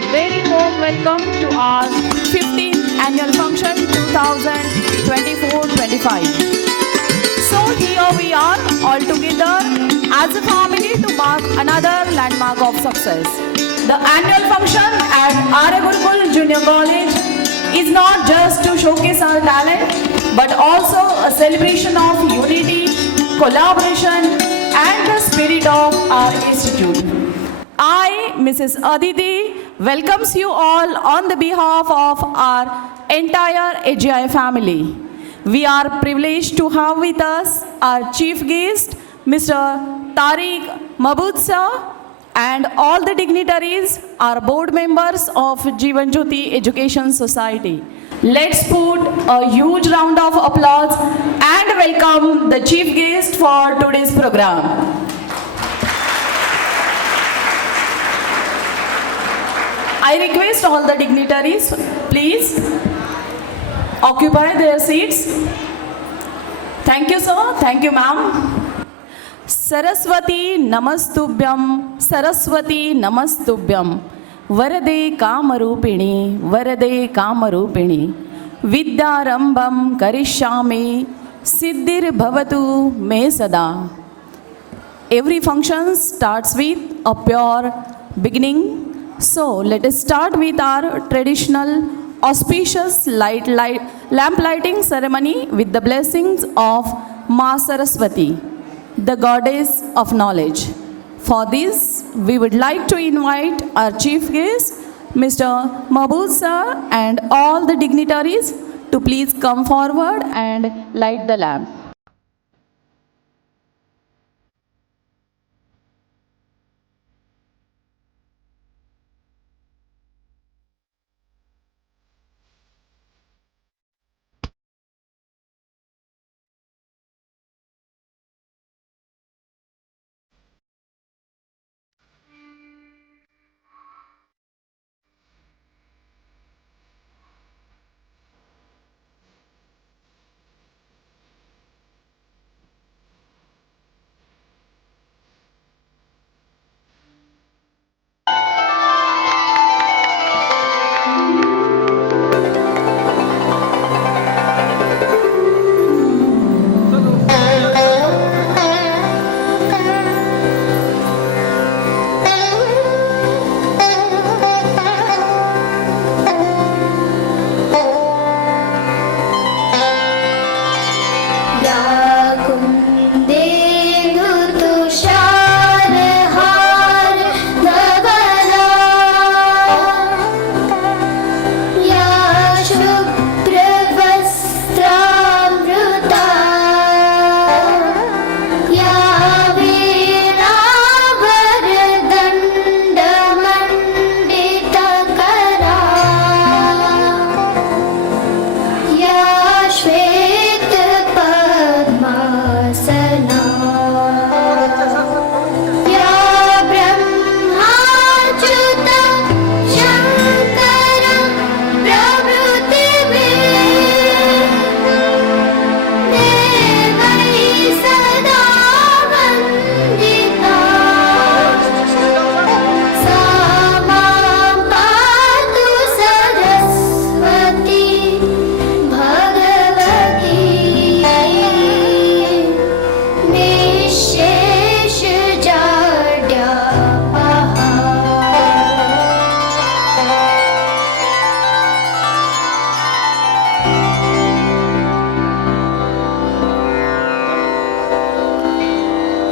very warm welcome to our 15th annual function 2024-25. So here we are all together as a family to mark another landmark of success. The annual function at Arya Gurukul Junior College is not just to showcase our talent but also a celebration of unity, collaboration and the spirit of our institute. I, Mrs. Aditi, welcomes you all on the behalf of our entire AGI family. We are privileged to have with us our chief guest, Mr. Tariq Mabood sir, and all the dignitaries are board members of Jeevan Jyoti Education Society. Let's put a huge round of applause and welcome the chief guest for today's program. I request all the dignitaries, please occupy their seats. Thank you, sir. Thank you, ma'am. Saraswati Namastubhyam, Saraswati Namastubhyam, Varade Kamarupini, Varade Kamarupini, Vidyarambam Karishyami, Siddhir Bhavatu Me Sada. Every function starts with a pure beginning. So let us start with our traditional auspicious lamp lighting ceremony with the blessings of Ma Saraswati, the goddess of knowledge. For this, we would like to invite our chief guest, Mr. Mabood sir, and all the dignitaries to please come forward and light the lamp.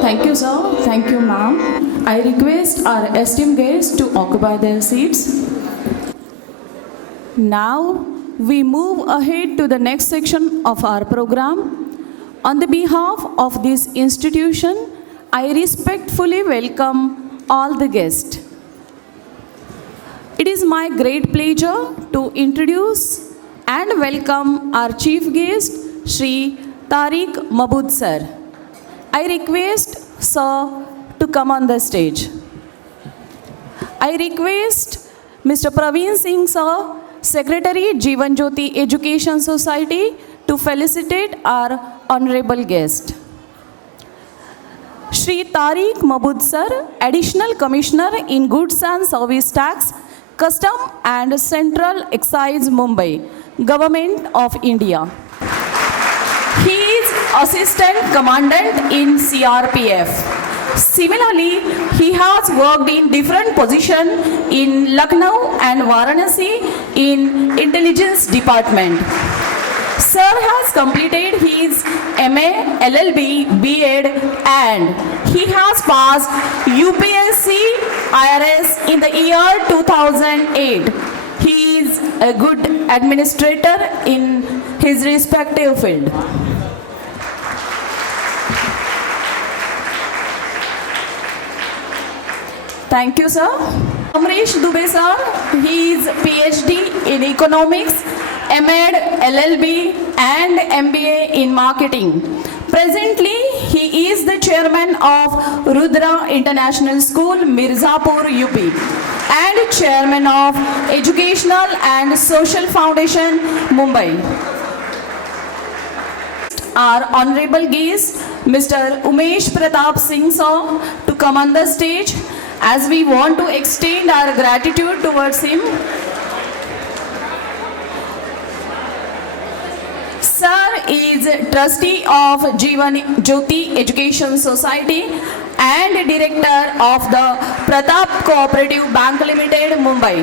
Thank you, sir. Thank you, ma'am. I request our esteemed guests to occupy their seats. Now, we move ahead to the next section of our program. On the behalf of this institution, I respectfully welcome all the guests. It is my great pleasure to introduce and welcome our chief guest, Shri Tariq Mabood sir. I request sir to come on the stage. I request Mr. Praveen Singh sir, Secretary Jeevan Jyoti Education Society, to felicitate our honorable guest. Shri Tariq Mabood sir, Additional Commissioner in Goods and Service Tax, Custom and Central Excise, Mumbai, Government of India. He is Assistant Commandant in CRPF. Similarly, he has worked in different positions in Lucknow and Varanasi in Intelligence Department. Sir has completed his MA, LLB, B.Ed and he has passed UPSC IRS in the year 2008. He is a good administrator in his respective field. Thank you, sir. Amrish Dubey, sir, he is PhD in Economics, MEd, LLB and MBA in Marketing. Presently, he is the chairman of Rudra International School, Mirzapur, UP and chairman of Educational and Social Foundation, Mumbai. Our honorable guest, Mr. Umesh Pratap Singh, sir, to come on the stage, as we want to extend our gratitude towards him. Sir is trustee of Jeevan Jyoti Education Society and director of the Pratap Cooperative Bank Limited, Mumbai.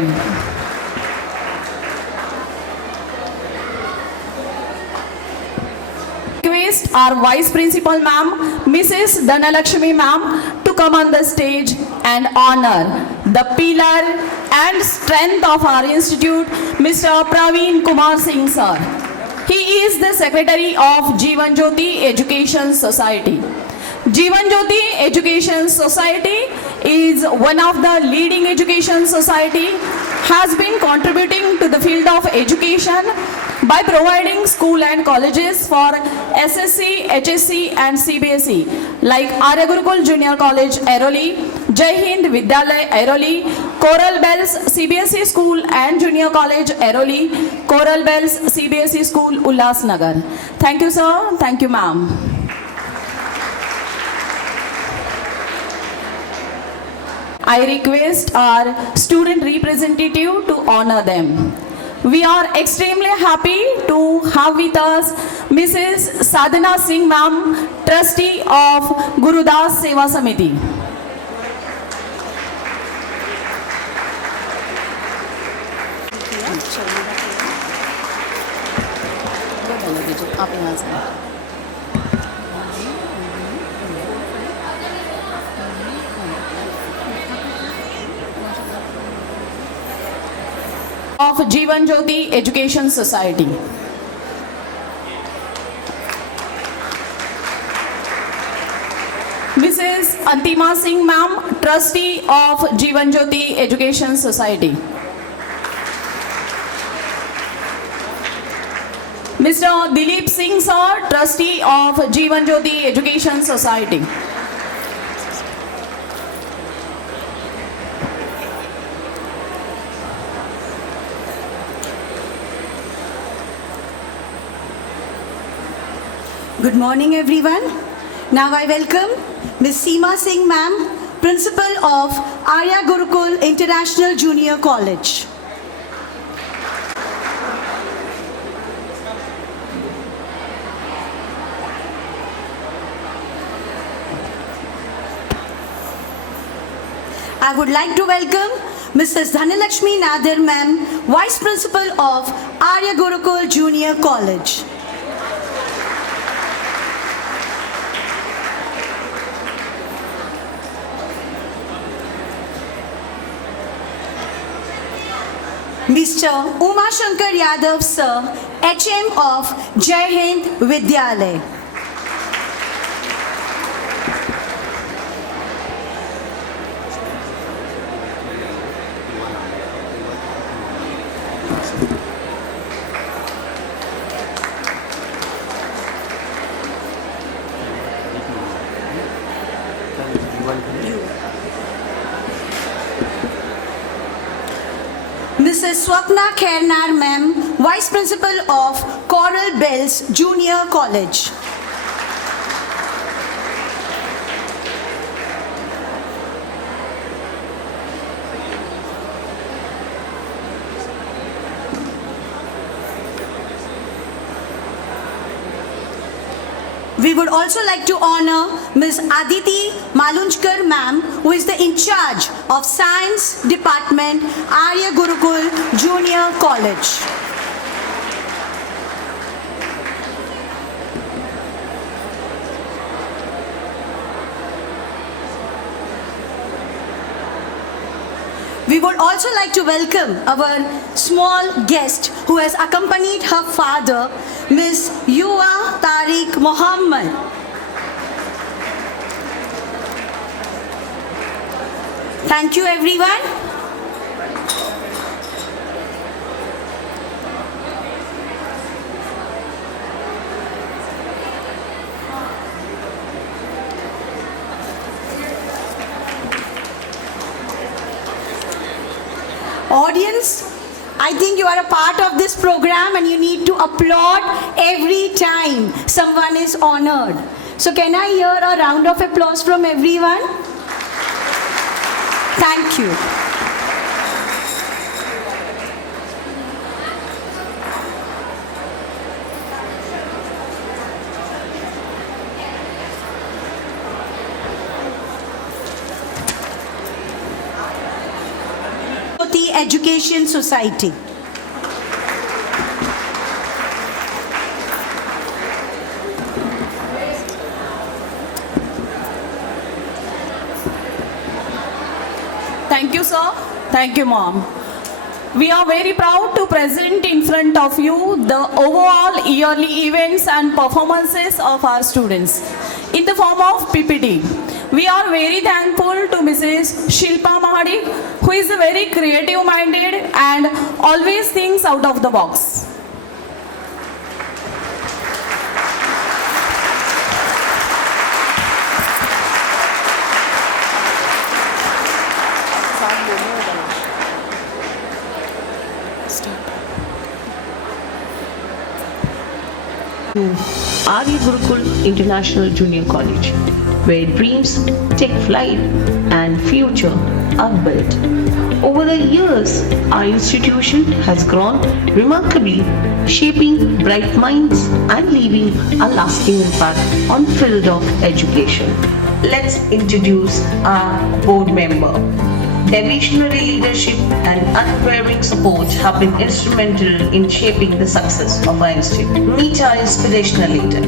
Request our Vice Principal Ma'am, Mrs. Dhanalakshmi Ma'am, to come on the stage and honor the pillar and strength of our institute, Mr. Praveen Kumar Singh, sir. He is the Secretary of Jeevan Jyoti Education Society. Jeevan Jyoti Education Society is one of the leading education society, has been contributing to the field of education by providing school and colleges for SSC, HSC and CBSE like Arya Gurukul Junior College, Airoli, Jai Hind Vidyalaya, Airoli, Coral Bells CBSE School and Junior College, Airoli, Coral Bells CBSE School, Ulhasnagar. Thank you, sir. Thank you, ma'am. I request our student representative to honor them. We are extremely happy to have with us Mrs. Sadhana Singh ma'am, trustee of Gurudas Seva Samiti. आप यहाँ से of Jeevan Jyoti Education Society. Mrs. Antima Singh ma'am, trustee of Jeevan Jyoti Education Society. Mr. Dilip Singh sir, trustee of Jeevan Jyoti Education Society. Good morning, everyone. Now I welcome Ms. Seema Singh, ma'am, Principal of Arya Gurukul International Junior College. I would like to welcome Mrs. Dhanalakshmi Nadir, ma'am, Vice Principal of Arya Gurukul Junior College. Mr. Uma Shankar Yadav, sir, HM of Jai Hind Vidyalaya. Mrs. Swapna Khairnar, ma'am, Vice Principal of Coral Bells Junior College. we would also like to honor Ms. Aditi Malunchkar ma'am, who is the in charge of Science Department, Arya Gurukul Junior College. We would also like to welcome our small guest who has accompanied her father, Ms. Yuwa Tariq Muhammad. Thank you, everyone. Audience, I think you are a part of this program and you need to applaud every time someone is honored. So can I hear a round of applause from everyone? Thank you. The Education Society. Thank you, sir. Thank you, mom. We are very proud to present in front of you the overall yearly events and performances of our students in the form of PPT. We are very thankful to Mrs. Shilpa Mahadi, who is very creative minded and always thinks out of the box. Arya Gurukul International Junior College, where dreams take flight and future are built. Over the years, our institution has grown remarkably, shaping bright minds and leaving a lasting impact on the field of education. Let's introduce our board member. Their visionary leadership and unwavering support have been instrumental in shaping the success of our institute. Meet our inspirational leader,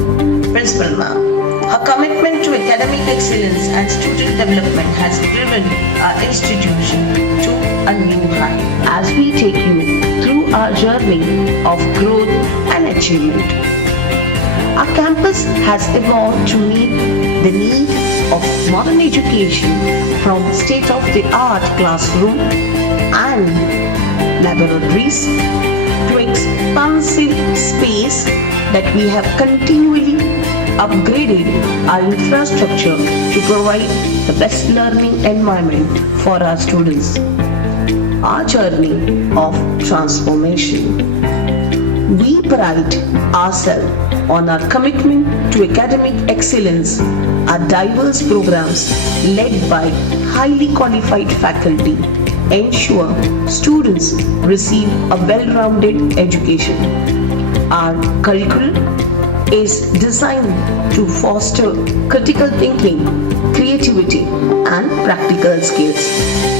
Principal Ma'am. Her commitment to academic excellence and student development has driven our institution to a new height. As we take you through our journey of growth and achievement, our campus has evolved to meet the need of modern education, from state-of-the-art classroom and laboratories to expansive space that we have continually upgraded our infrastructure to provide the best learning environment for our students. Our journey of transformation. We pride ourselves on our commitment to academic excellence. Our diverse programs, led by highly qualified faculty, ensure students receive a well-rounded education. Our curriculum is designed to foster critical thinking, creativity, and practical skills.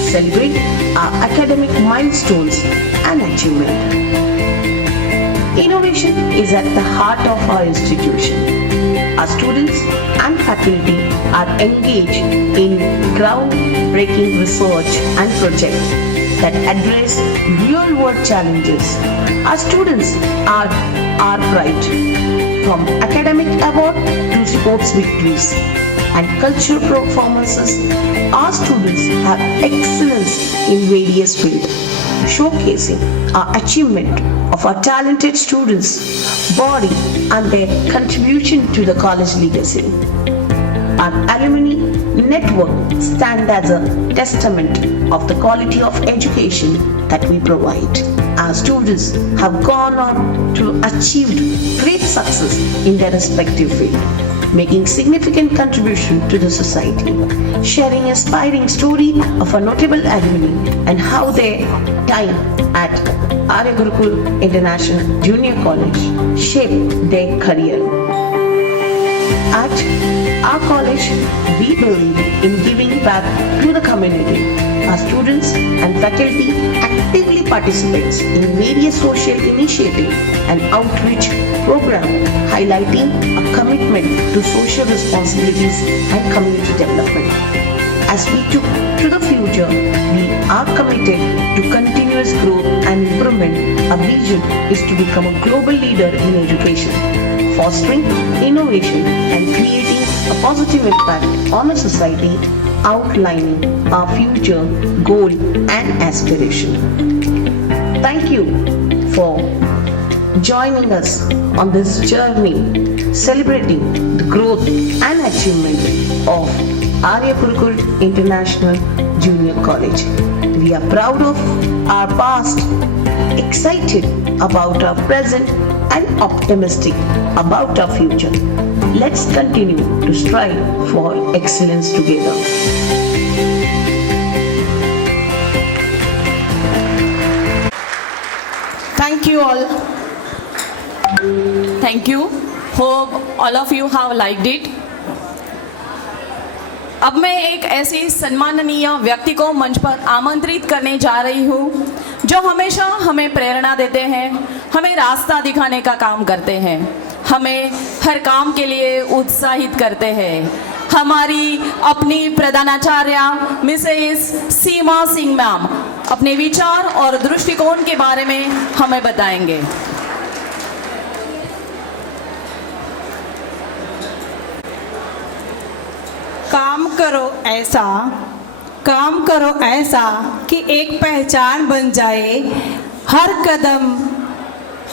Celebrate our academic milestones and achievement. Innovation is at the heart of our institution. Our students and faculty are engaged in groundbreaking research and projects that address real-world challenges. Our students are our pride, from academic award to sports victories and cultural performances. Our students have excellence in various fields, showcasing our achievement of our talented students' body and their contribution to the college legacy. Our alumni network stands as a testament of the quality of education that we provide. Our students have gone on to achieve great success in their respective field, making significant contribution to the society, sharing inspiring story of a notable alumni and how their time at Arya Gurukul International Junior College shaped their career. At our college, we believe in giving back to the community. Our students and faculty actively participates in various social initiatives and outreach programs, highlighting a commitment to social responsibilities and community development. As we look to the future, we are committed to continuous growth and improvement. Our vision is to become a global leader in education, fostering innovation and creating a positive impact on a society, outlining our future goal and aspiration. Thank you for joining us on this journey, celebrating the growth and achievement of Arya Gurukul International Junior College. We are proud of our past, excited about our present, and optimistic about our future. Let's continue to strive for excellence together. Thank you all. Thank you. Hope all of you have liked it. अब मैं एक ऐसे सम्माननीय व्यक्ति को मंच पर आमंत्रित करने जा रही हूँ जो हमेशा हमें प्रेरणा देते हैं, हमें रास्ता दिखाने का काम करते हैं, हमें हर काम के लिए उत्साहित करते हैं। हमारी अपनी प्रधानाचार्य मिसेस सीमा सिंह मैम अपने विचार और दृष्टिकोण के बारे में हमें बताएंगे। काम करो ऐसा कि एक पहचान बन जाए, हर कदम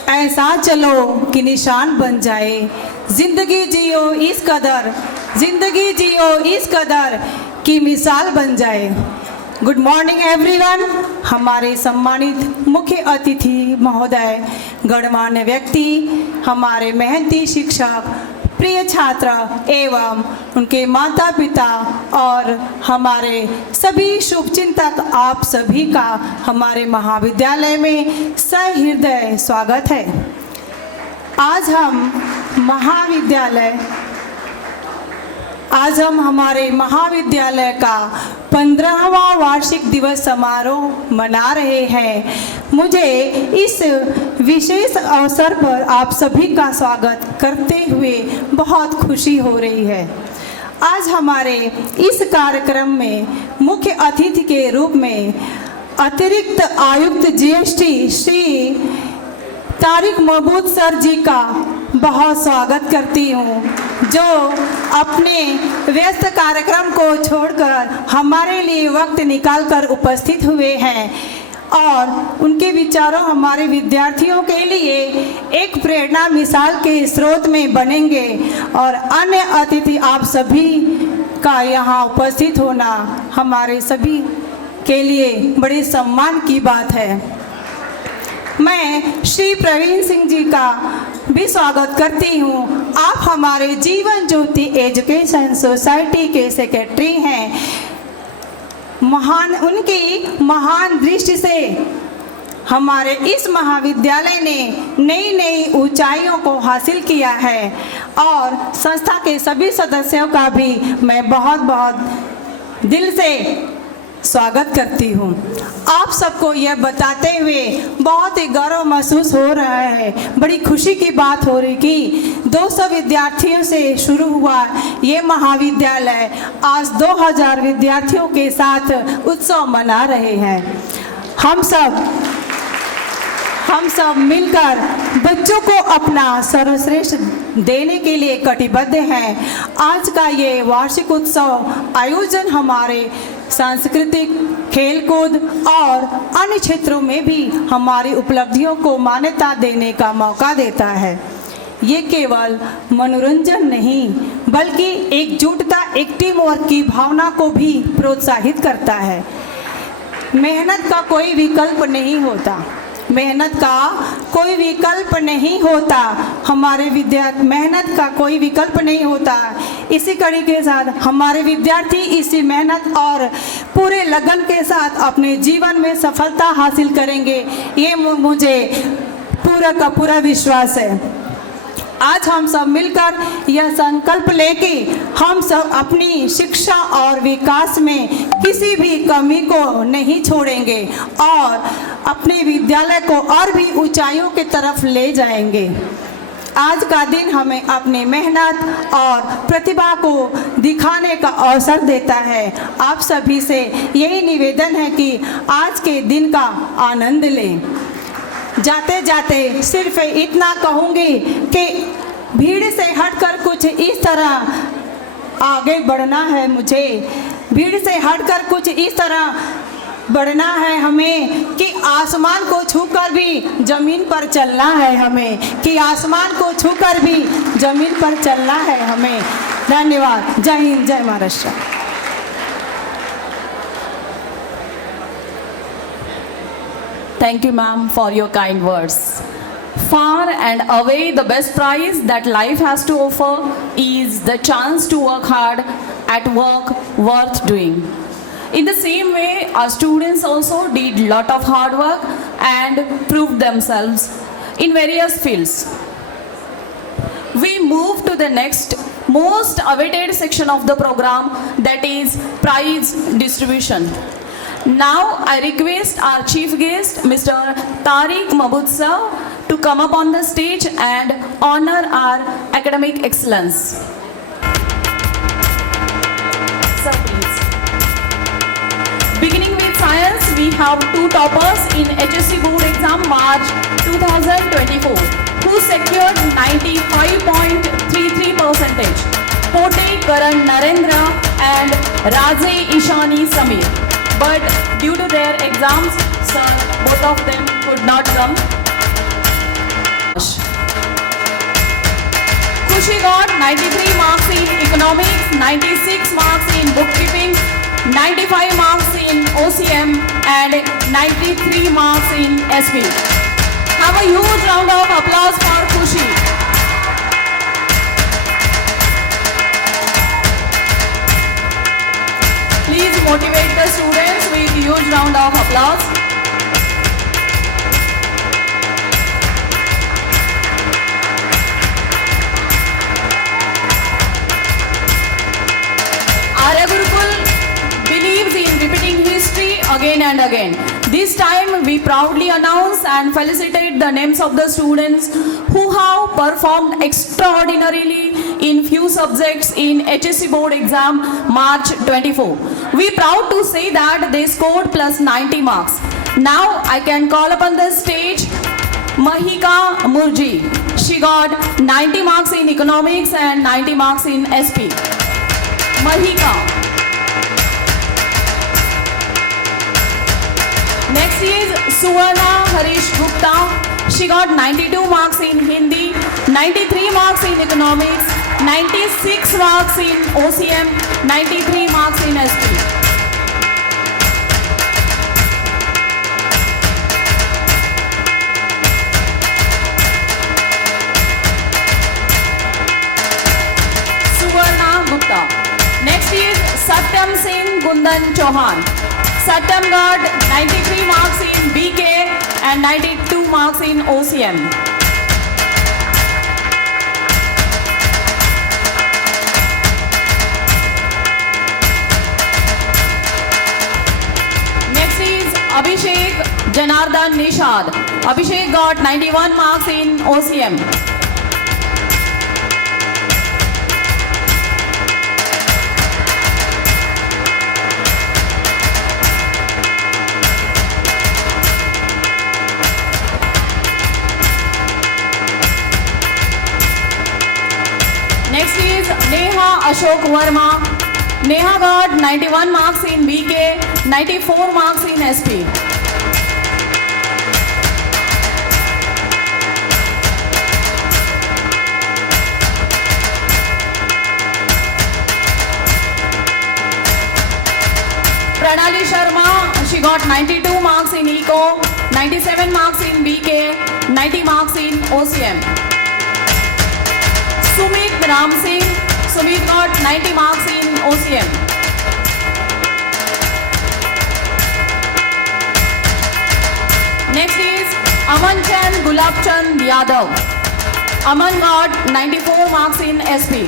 ऐसा चलो कि निशान बन जाए। जिंदगी जियो इस कदर कि मिसाल बन जाए। Good morning everyone. हमारे सम्मानित मुख्य अतिथि महोदय, गणमान्य व्यक्ति, हमारे मेहनती शिक्षक, प्रिय छात्र एवं उनके माता पिता और हमारे सभी शुभचिंतक, आप सभी का हमारे महाविद्यालय में सहृदय स्वागत है। आज हम हमारे महाविद्यालय का 15वां वार्षिक दिवस समारोह मना रहे हैं। मुझे इस विशेष अवसर पर आप सभी का स्वागत करते हुए बहुत खुशी हो रही है। आज हमारे इस कार्यक्रम में मुख्य अतिथि के रूप में अतिरिक्त आयुक्त जीएसटी श्री तारिक महमूद सर जी का बहुत स्वागत करती हूँ, जो अपने व्यस्त कार्यक्रम को छोड़कर हमारे लिए वक्त निकालकर उपस्थित हुए हैं और उनके विचारों हमारे विद्यार्थियों के लिए एक प्रेरणा मिसाल के स्रोत में बनेंगे। और अन्य अतिथि आप सभी का यहाँ उपस्थित होना हमारे सभी के लिए बड़े सम्मान की बात है। मैं श्री प्रवीण सिंह जी का भी स्वागत करती हूँ। आप हमारे जीवन ज्योति एजुकेशन सोसाइटी के सेक्रेटरी हैं। उनकी महान दृष्टि से हमारे इस महाविद्यालय ने नई नई ऊंचाइयों को हासिल किया है और संस्था के सभी सदस्यों का भी मैं बहुत बहुत दिल से स्वागत करती हूँ। आप सबको यह बताते हुए बहुत ही गर्व महसूस हो रहा है, बड़ी खुशी की बात हो रही कि 200 विद्यार्थियों से शुरू हुआ ये महाविद्यालय आज 2000 विद्यार्थियों के साथ उत्सव मना रहे हैं। हम सब मिलकर बच्चों को अपना सर्वश्रेष्ठ देने के लिए कटिबद्ध हैं। आज का ये वार्षिक उत्सव आयोजन हमारे सांस्कृतिक, खेलकूद और अन्य क्षेत्रों में भी हमारी उपलब्धियों को मान्यता देने का मौका देता है। ये केवल मनोरंजन नहीं बल्कि एकजुटता, एक टीम वर्क की भावना को भी प्रोत्साहित करता है। मेहनत का कोई विकल्प नहीं होता। हमारे मेहनत का कोई विकल्प नहीं होता। इसी कड़ी के साथ हमारे विद्यार्थी इसी मेहनत और पूरे लगन के साथ अपने जीवन में सफलता हासिल करेंगे, ये मुझे पूरा का पूरा विश्वास है। आज हम सब मिलकर यह संकल्प लेके हम सब अपनी शिक्षा और विकास में किसी भी कमी को नहीं छोड़ेंगे और अपने विद्यालय को और भी ऊंचाइयों की तरफ ले जाएंगे। आज का दिन हमें अपनी मेहनत और प्रतिभा को दिखाने का अवसर देता है। आप सभी से यही निवेदन है कि आज के दिन का आनंद लें। जाते जाते सिर्फ इतना कहूँगी कि भीड़ से हटकर कुछ इस तरह आगे बढ़ना है मुझे। भीड़ से हटकर कुछ इस तरह बढ़ना है हमें कि आसमान को छूकर भी जमीन पर चलना है हमें, कि आसमान को छूकर भी जमीन पर चलना है हमें। धन्यवाद। जय हिंद, जय Maharashtra. Thank you, ma'am, for your kind words. Far and away, the best prize that life has to offer is the chance to work hard at work worth doing. In the same way, our students also did lot of hard work and proved themselves in various fields. We move to the next most awaited section of the program, that is prize distribution. Now I request our chief guest, Mr. Tariq Mabud sir, to come up on the stage and honor our academic excellence. Sir, please. Beginning with science, we have two toppers in HSC board exam March 2024 who secured 95.33%. Pote Karan Narendra and Raje Ishani Samir. But due to their exams, sir, both of them could not come. Kushi got 93 marks in economics, 96 marks in bookkeeping, 95 marks in OCM and 93 marks in SP. Have a huge round of applause for Kushi. Please motivate the students with huge round of applause. Arya Gurukul believes in repeating history again and again. This time we proudly announce and felicitate the names of the students who have performed extraordinarily in few subjects in HSC board exam March 24. We proud to say that they scored plus 90 marks. Now I can call upon the stage Mahika Murji. She got 90 marks in economics and 90 marks in SP. Mahika. Next is Suvarna Harish Gupta. She got 92 marks in Hindi, 93 marks in economics, 96 marks in OCM, 93 marks in SP. Suvarna Gupta. Next is Satyam Singh Gundan Chauhan. Satyam got 93 marks in BK and 92 marks in OCM. Next is Abhishek Janardhan Nishad. Abhishek got 91 marks in OCM. Next is Neha Ashok Verma. Neha got 91 marks in BK, 94 marks in SP. Pranali Sharma, she got 92 marks in Eco, 97 marks in BK, 90 marks in OCM. Sumit Ram Singh, Sumit got 90 marks in OCM. Next is Aman Chand Gulab Chand Yadav. Aman got 94 marks in SP.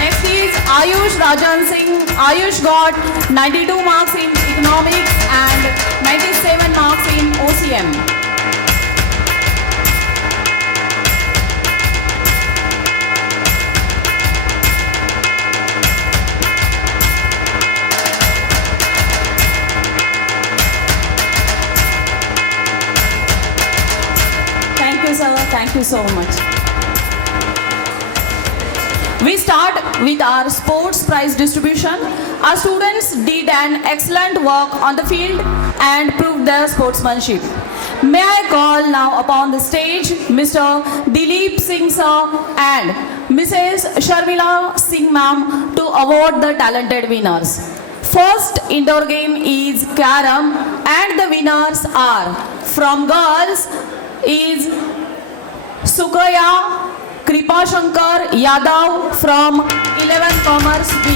Next is Ayush Rajan Singh. Ayush got 92 marks in economics and 97 marks in OCM. Thank you, sir. Thank you so much. We start with our sports prize distribution. Our students did an excellent work on the field and proved their sportsmanship. May I call now upon the stage Mr. Dilip Singh sir and Mrs. Sharmila Singh ma'am to award the talented winners. First indoor game is Carom and the winners are from girls is Sukraya Kripa Shankar Yadav from 11 Commerce B.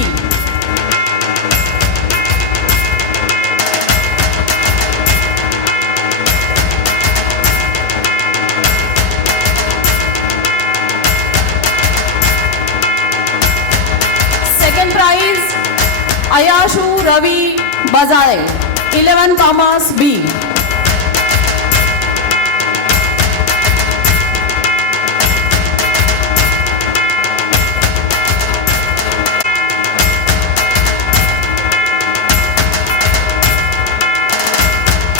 Second prize Ayashu Ravi Bazare 11 Commerce B.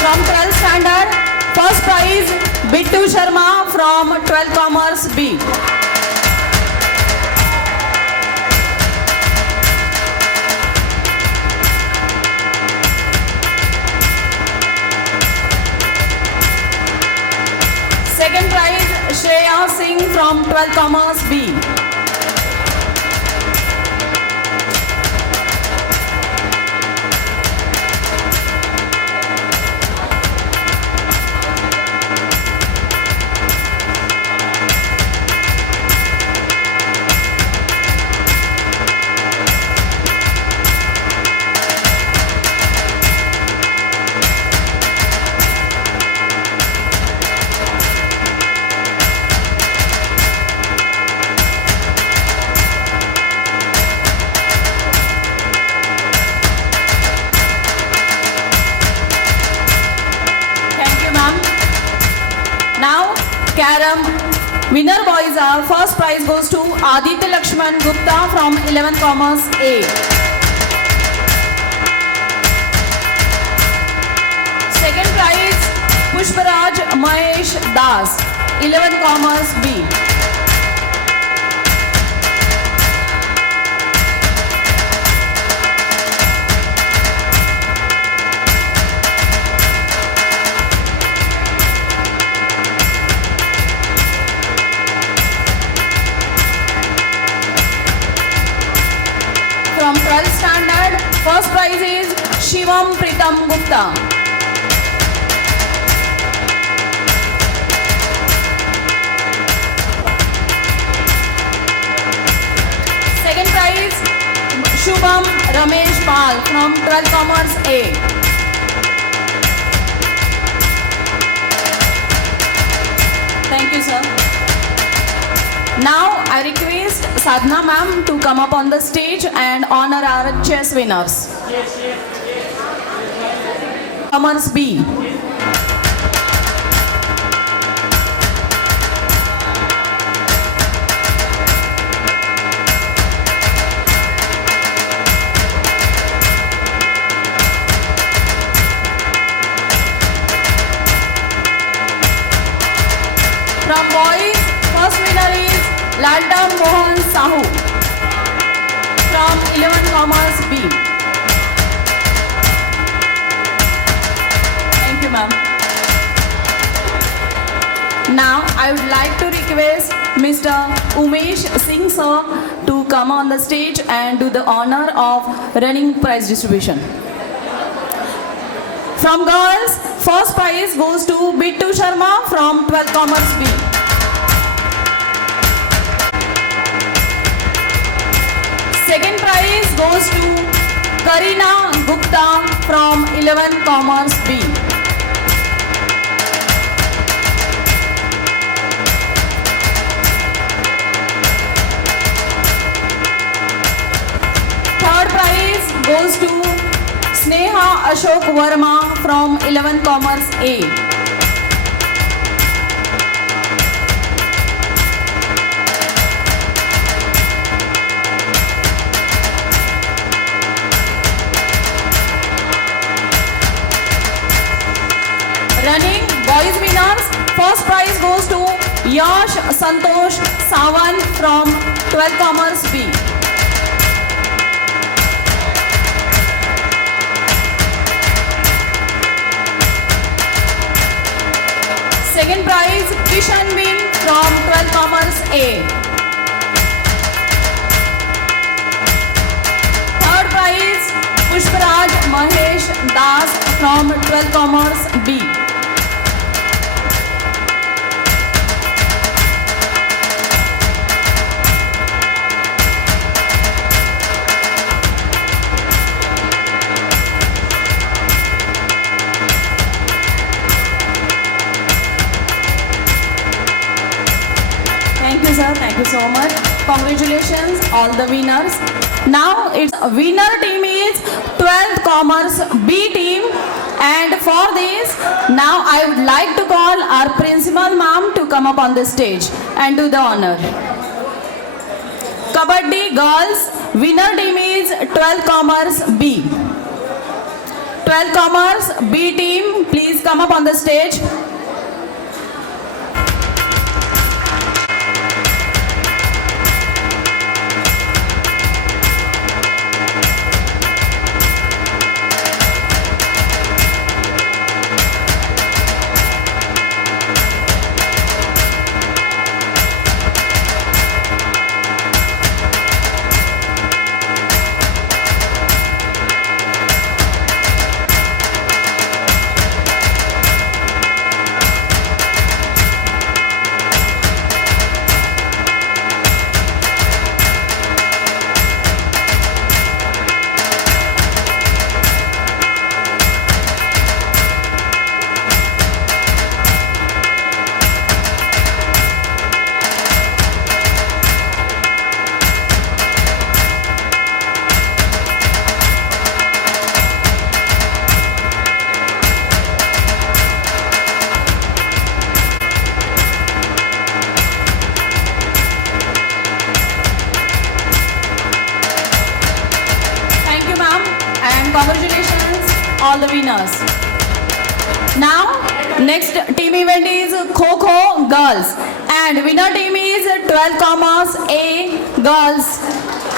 From 12th standard, first prize Bittu Sharma from 12th Commerce B. Second prize Shreya Singh from 12th Commerce B. Now, Carom winner boys are first prize goes to Aditya Lakshman Gupta from 11th Commerce A. Second prize Pushparaj Mahesh Das 11th Commerce B. From 12th standard, first prize is Shivam Pritam Gupta. Second prize Shubham Ramesh Pal from 12th Commerce A. Thank you, sir. Now I request Sadhna ma'am to come up on the stage and honor our chess winners. Commerce B. From boys, first winner is Lalta Mohan Sahu from 11 Commerce B. Thank you, ma'am. Now, I would like to request Mr. Umesh Singh sir to come on the stage and do the honor of running prize distribution. From girls, first prize goes to Bittu Sharma from 12th Commerce B. Second prize goes to Karina Gupta from 11th Commerce B. goes to Sneha Ashok Verma from 11 Commerce A. Running boys winners, first prize goes to Yash Santosh Sawan from 12 Commerce B. Second prize Kishan Bin from 12 Commerce A. Third prize Pushparaj Mahesh Das from 12 Commerce B. Thank you, sir. Thank you so much. Congratulations, all the winners. Now, its winner team is 12th Commerce B team. And for this, now I would like to call our principal ma'am to come up on the stage and do the honor. Kabaddi girls, winner team is 12th Commerce B. 12th Commerce B team, please come up on the stage. Congratulations, all the winners. Now, next team event is Kho-Kho Girls. And winner team is 12 Commerce A Girls.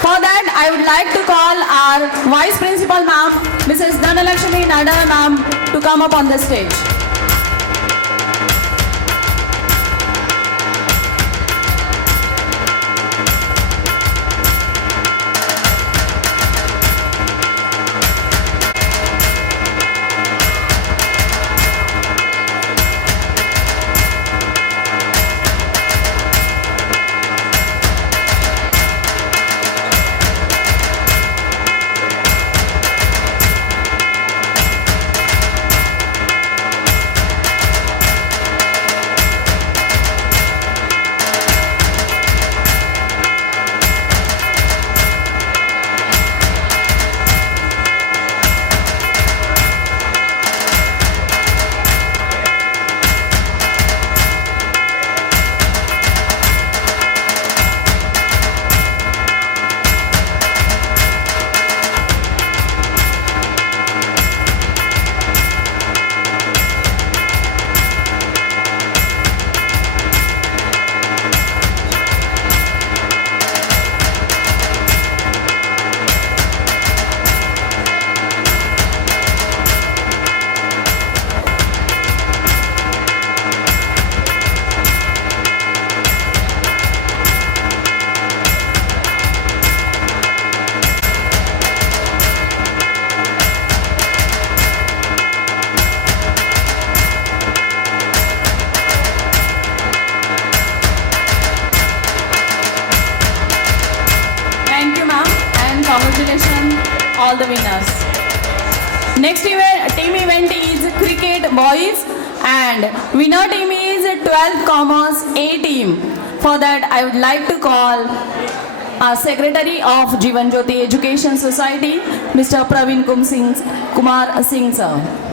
For that, I would like to call our Vice Principal Ma'am, Mrs. Dhanalakshmi Nadar Ma'am, to come up on the stage. Congratulations, all the winners. Next team event is Cricket Boys and winner team is 12 Commerce A team. For that, I would like to call our Secretary of Jivan Jyoti Education Society, Mr. Praveen Kumar Singh sir.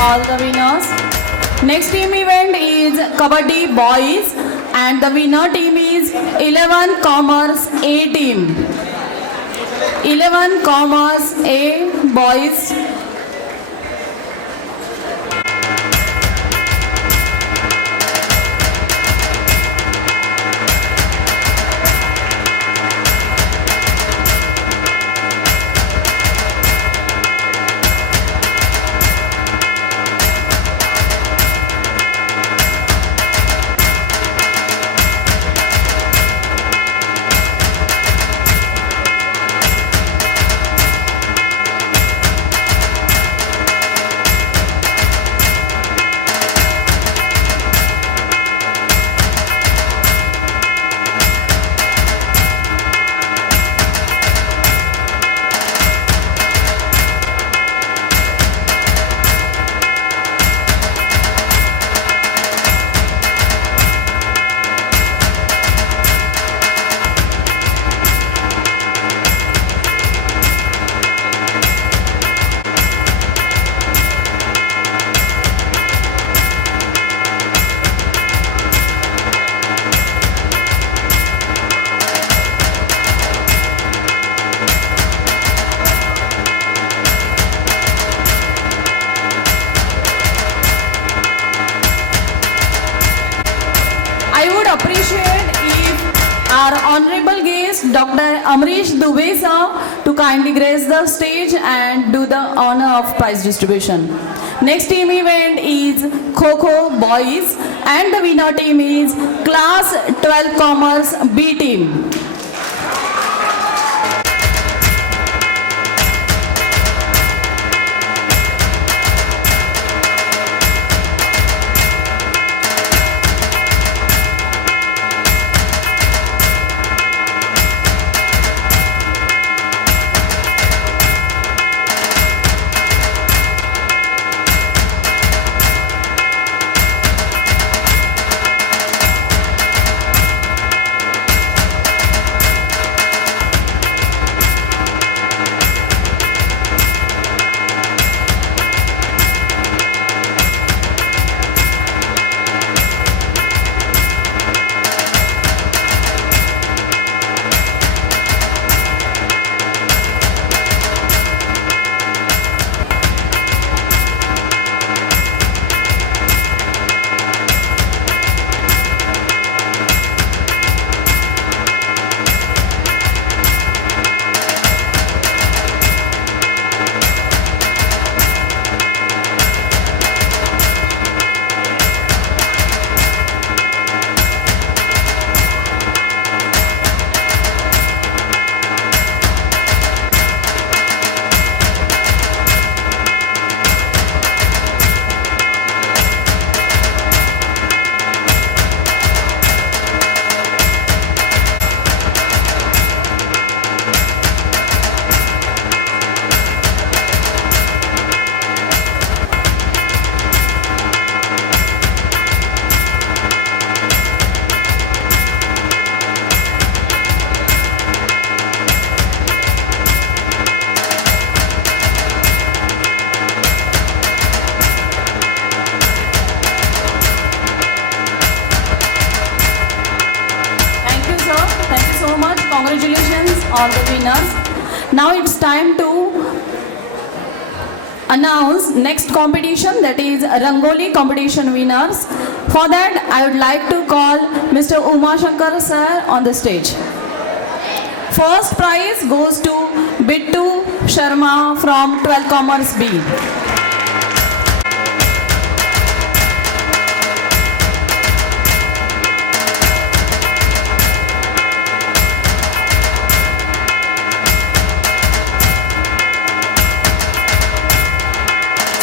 All the winners. Next team event is Kabaddi Boys and the winner team is 11 Commerce A team. 11 Commerce A Boys. Appreciate if our honorable guest Dr. Amrish Dubey sir to kindly grace the stage and do the honor of prize distribution. Next team event is Kho Boys and the winner team is Class 12 Commerce B team. congratulations all the winners. Now it's time to announce next competition, that is Rangoli competition winners. For that, I would like to call Mr. Uma Shankar sir on the stage. First prize goes to Bittu Sharma from 12 Commerce B.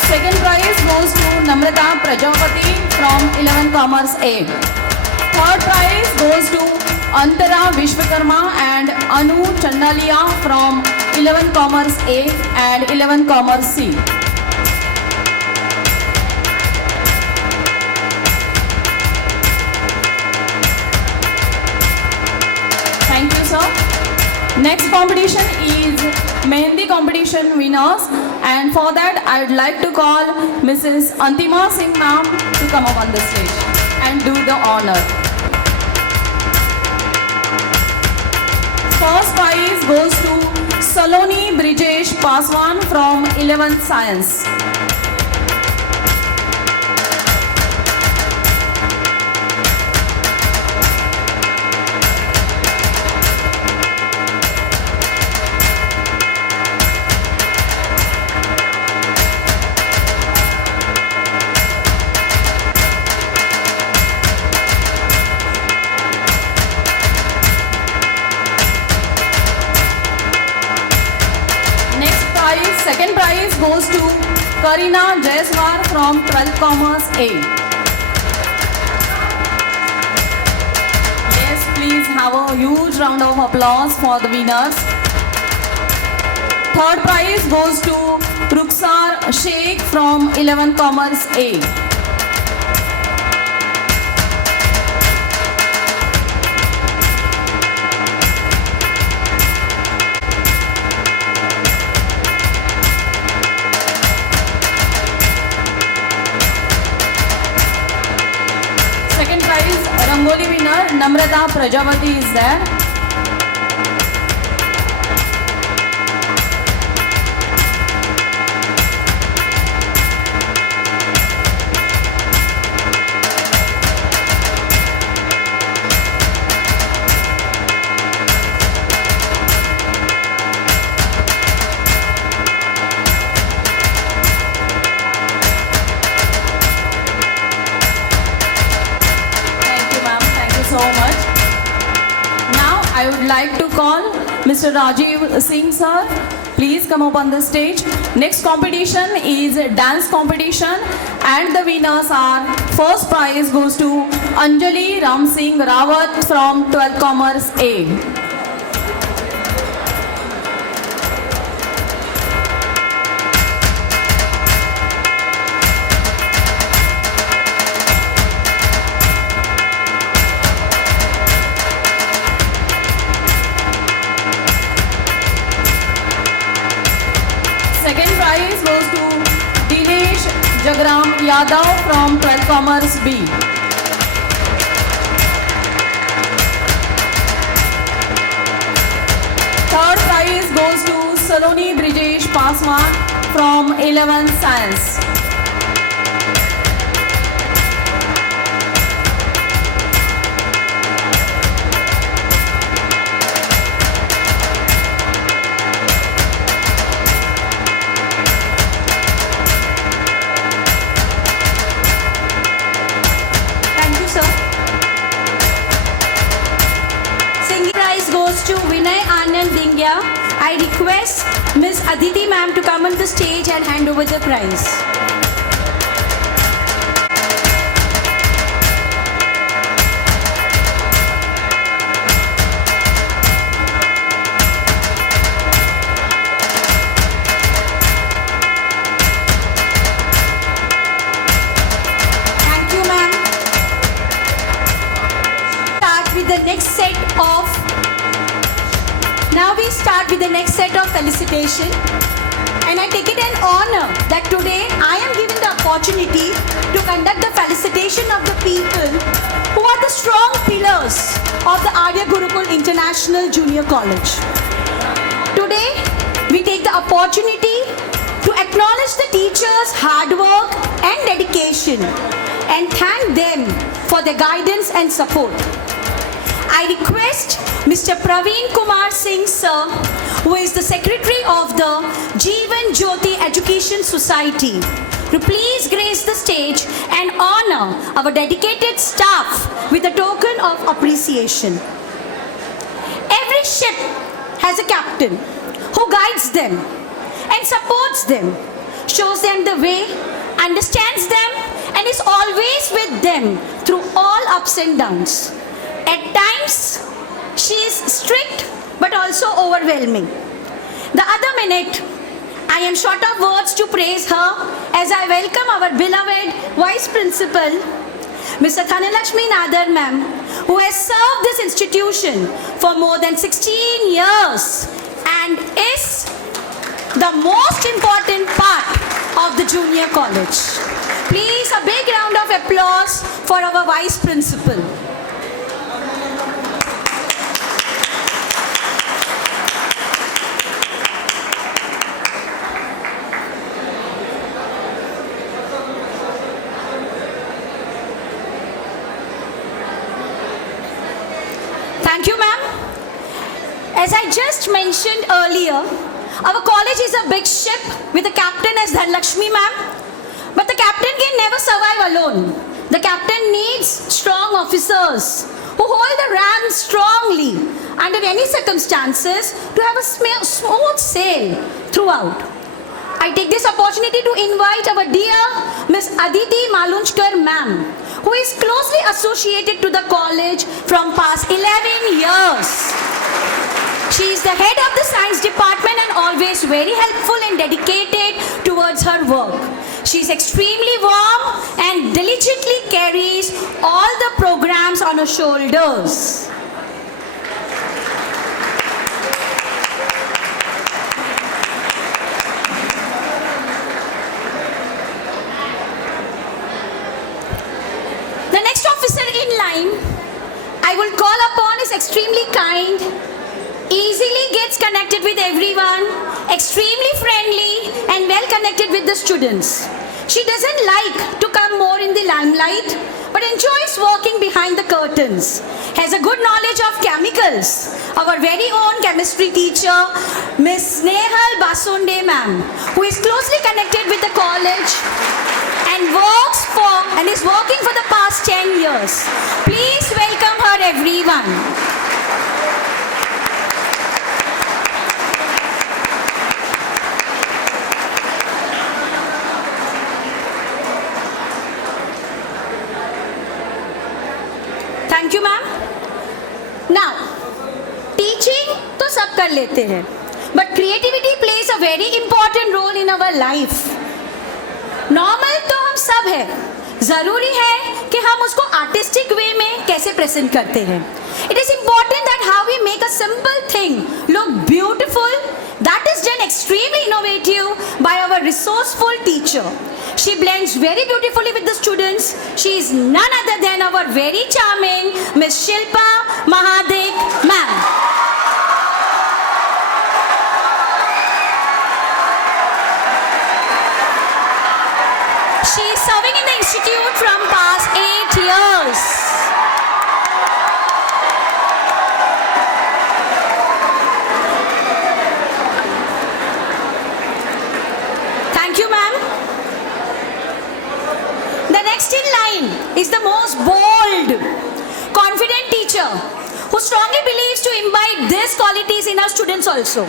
Second prize goes to Namrata Prajapati from 11 Commerce A. Third prize goes to Antara Vishwakarma and Anu Chandalia from 11 Commerce A and 11 Commerce C. Thank you, sir. Next competition is Mehendi competition winners, and for that I would like to call Mrs. Antima Singh ma'am to come up on the stage and do the honor. First prize goes to Saloni Brijesh Paswan from 11th Science. Second prize goes to Karina Jaiswar from 12th Commerce A. Yes, please have a huge round of applause for the winners. Third prize goes to Ruksar Sheikh from 11th Commerce A. Rangoli winner Namrata Prajapati is there. So much. Now I would like to call Mr. Rajiv Singh sir. Please come up on the stage. Next competition is dance competition, and the winners are, first prize goes to Anjali Ram Singh Rawat from 12 Commerce A. Second prize goes to Dinesh Jagram Yadav from 12 Commerce B. Third prize goes to Saloni Brijesh Paswan from 11th Science. Goes to Vinay Anand Dingya. I request Ms. Aditi ma'am to come on the stage and hand over the prize. Thank you, ma'am. Start with the next set of Now we start with the next set of felicitation, and I take it an honor that today I am given the opportunity to conduct the felicitation of the people who are the strong pillars of the Arya Gurukul International Junior College. Today, we take the opportunity to acknowledge the teachers' hard work and dedication and thank them for their guidance and support. I request Mr. Praveen Kumar Singh sir, who is the Secretary of the Jeevan Jyoti Education Society, to please grace the stage and honor our dedicated staff with a token of appreciation. Every ship has a captain who guides them and supports them, shows them the way, understands them, and is always with them through all ups and downs. At times, she is strict but also overwhelming. The other minute, I am short of words to praise her as I welcome our beloved Vice Principal, Mr. Thanalakshmi Nadar ma'am, who has served this institution for more than 16 years and is the most important part of the junior college. Please, a big round of applause for our Vice Principal. Thank you, ma'am. As I just mentioned earlier, our college is a big ship with a captain as Dhanlakshmi ma'am. But the captain can never survive alone. The captain needs strong officers who hold the ram strongly under any circumstances to have a smooth sail throughout. I take this opportunity to invite our dear Miss Aditi Malunchkar ma'am, who is closely associated to the college from past 11 years. She is the head of the science department and always very helpful and dedicated towards her work. She is extremely warm and diligently carries all the programs on her shoulders. The next officer in line I will call upon is extremely kind, easily gets connected with everyone, extremely friendly and well connected with the students. She doesn't like to come more in the limelight but enjoys working behind the curtains. Has a good knowledge of chemicals. Our very own chemistry teacher, Miss Snehal Basunde ma'am, who is closely connected with the college and is working for the past 10 years. Please welcome her, everyone. Thank you, ma'am. Now, teaching तो सब कर लेते हैं, but creativity plays a very important role in our life. Normal तो हम सब है, जरूरी है कि हम उसको artistic way में कैसे present करते हैं. It is important that how we make a simple thing look beautiful. That is done extremely innovative by our resourceful teacher. She blends very beautifully with the students. She is none other than our very charming Miss Shilpa Mahadik ma'am. She is serving in the institute from past 8 years. Thank you, ma'am. The next in line is the most bold, confident teacher who strongly believes to imbibe these qualities in our students also.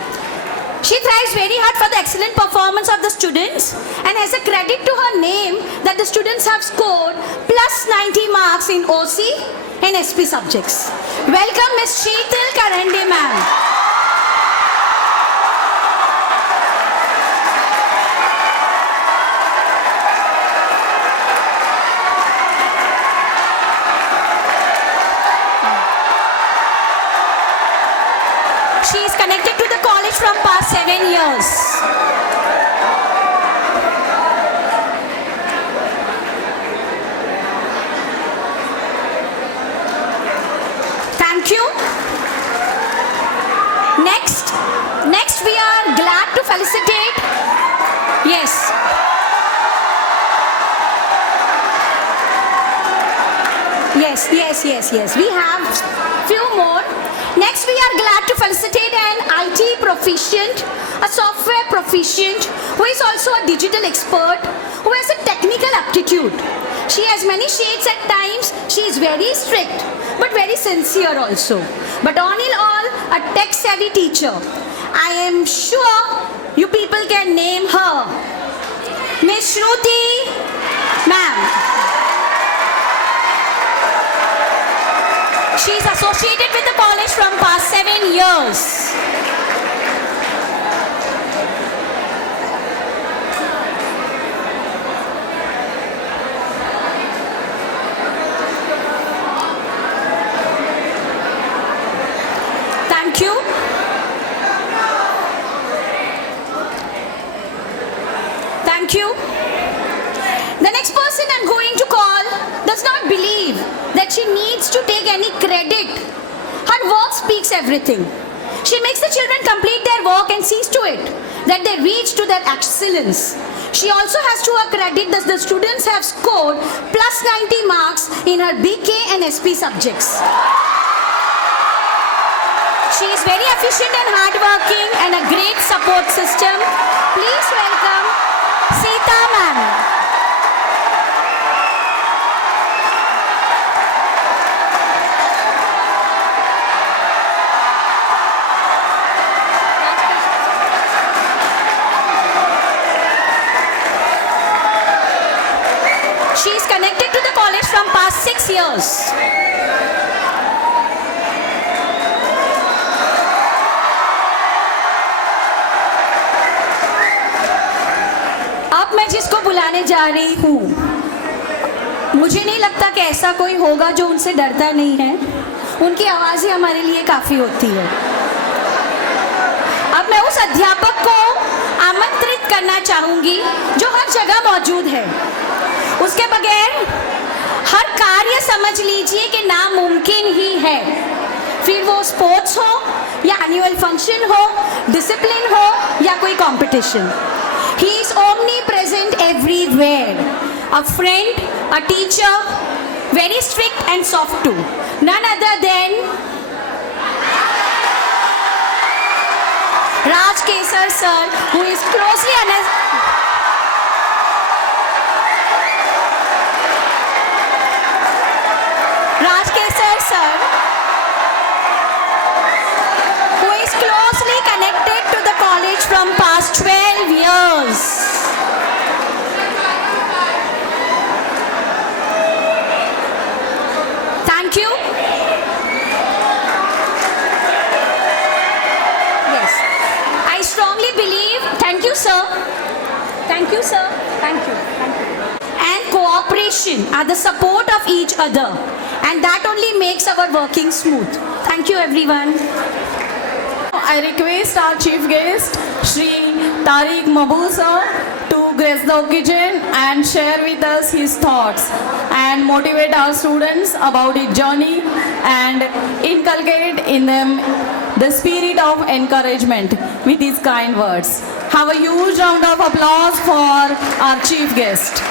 She thrives very hard for the excellent performance of the students and has a credit to her name that the students have scored plus 90 marks in OC and SP subjects. Welcome Miss Sheetal Karande ma'am. She is connected to the college from past 7 years. Thank you. Next we are glad to felicitate. Yes. Yes. We have few more. Next, we are glad to felicitate an IT proficient, a software proficient, who is also a digital expert, who has a technical aptitude. She has many shades at times. She is very strict, but very sincere also. But on in all, a tech-savvy teacher. I am sure you people can name her. Miss Shruti, ma'am. She is associated with the college from past 7 years. Thank you. Thank you. The next person I'm going to call does not believe that she needs to take any credit. Her work speaks everything. She makes the children complete their work and sees to it that they reach to their excellence. She also has to her credit that the students have scored plus 90 marks in her BK and SP subjects. She is very efficient and hardworking and a great support system. Please welcome Sita ma'am. She is connected to the college from past 6 years. अब मैं जिसको बुलाने जा रही हूँ, मुझे नहीं लगता कि ऐसा कोई होगा जो उनसे डरता नहीं है। उनकी आवाज़ ही हमारे लिए काफ़ी होती है। अब मैं उस अध्यापक को आमंत्रित करना चाहूँगी जो हर जगह मौजूद है। उसके बगैर हर कार्य समझ लीजिए कि नामुमकिन ही है। फिर वो स्पोर्ट्स हो या एनुअल फंक्शन हो, डिसिप्लिन हो या कोई competition. He is omnipresent everywhere. A friend, a teacher, very strict and soft too. None other than Raj Kesar sir, who is closely Raj Kesar sir, who is closely connected to the college from past 12 years. Thank you. Yes. I strongly believe, thank you sir. Thank you sir. Thank you. Thank you. And cooperation are the support of each other. And that only makes our working smooth. Thank you everyone. I request our chief guest, Shri Tariq Mabul sir, to grace the occasion and share with us his thoughts and motivate our students about his journey and inculcate in them the spirit of encouragement with his kind words. Have a huge round of applause for our chief guest.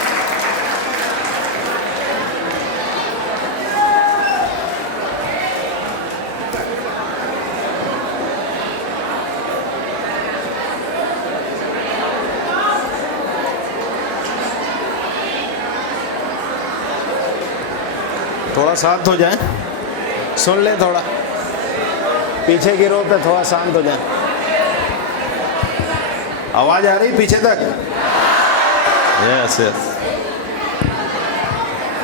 थोड़ा शांत हो जाए, सुन ले थोड़ा, पीछे की रो पे थोड़ा शांत हो जाए। आवाज आ रही पीछे तक? यस यस,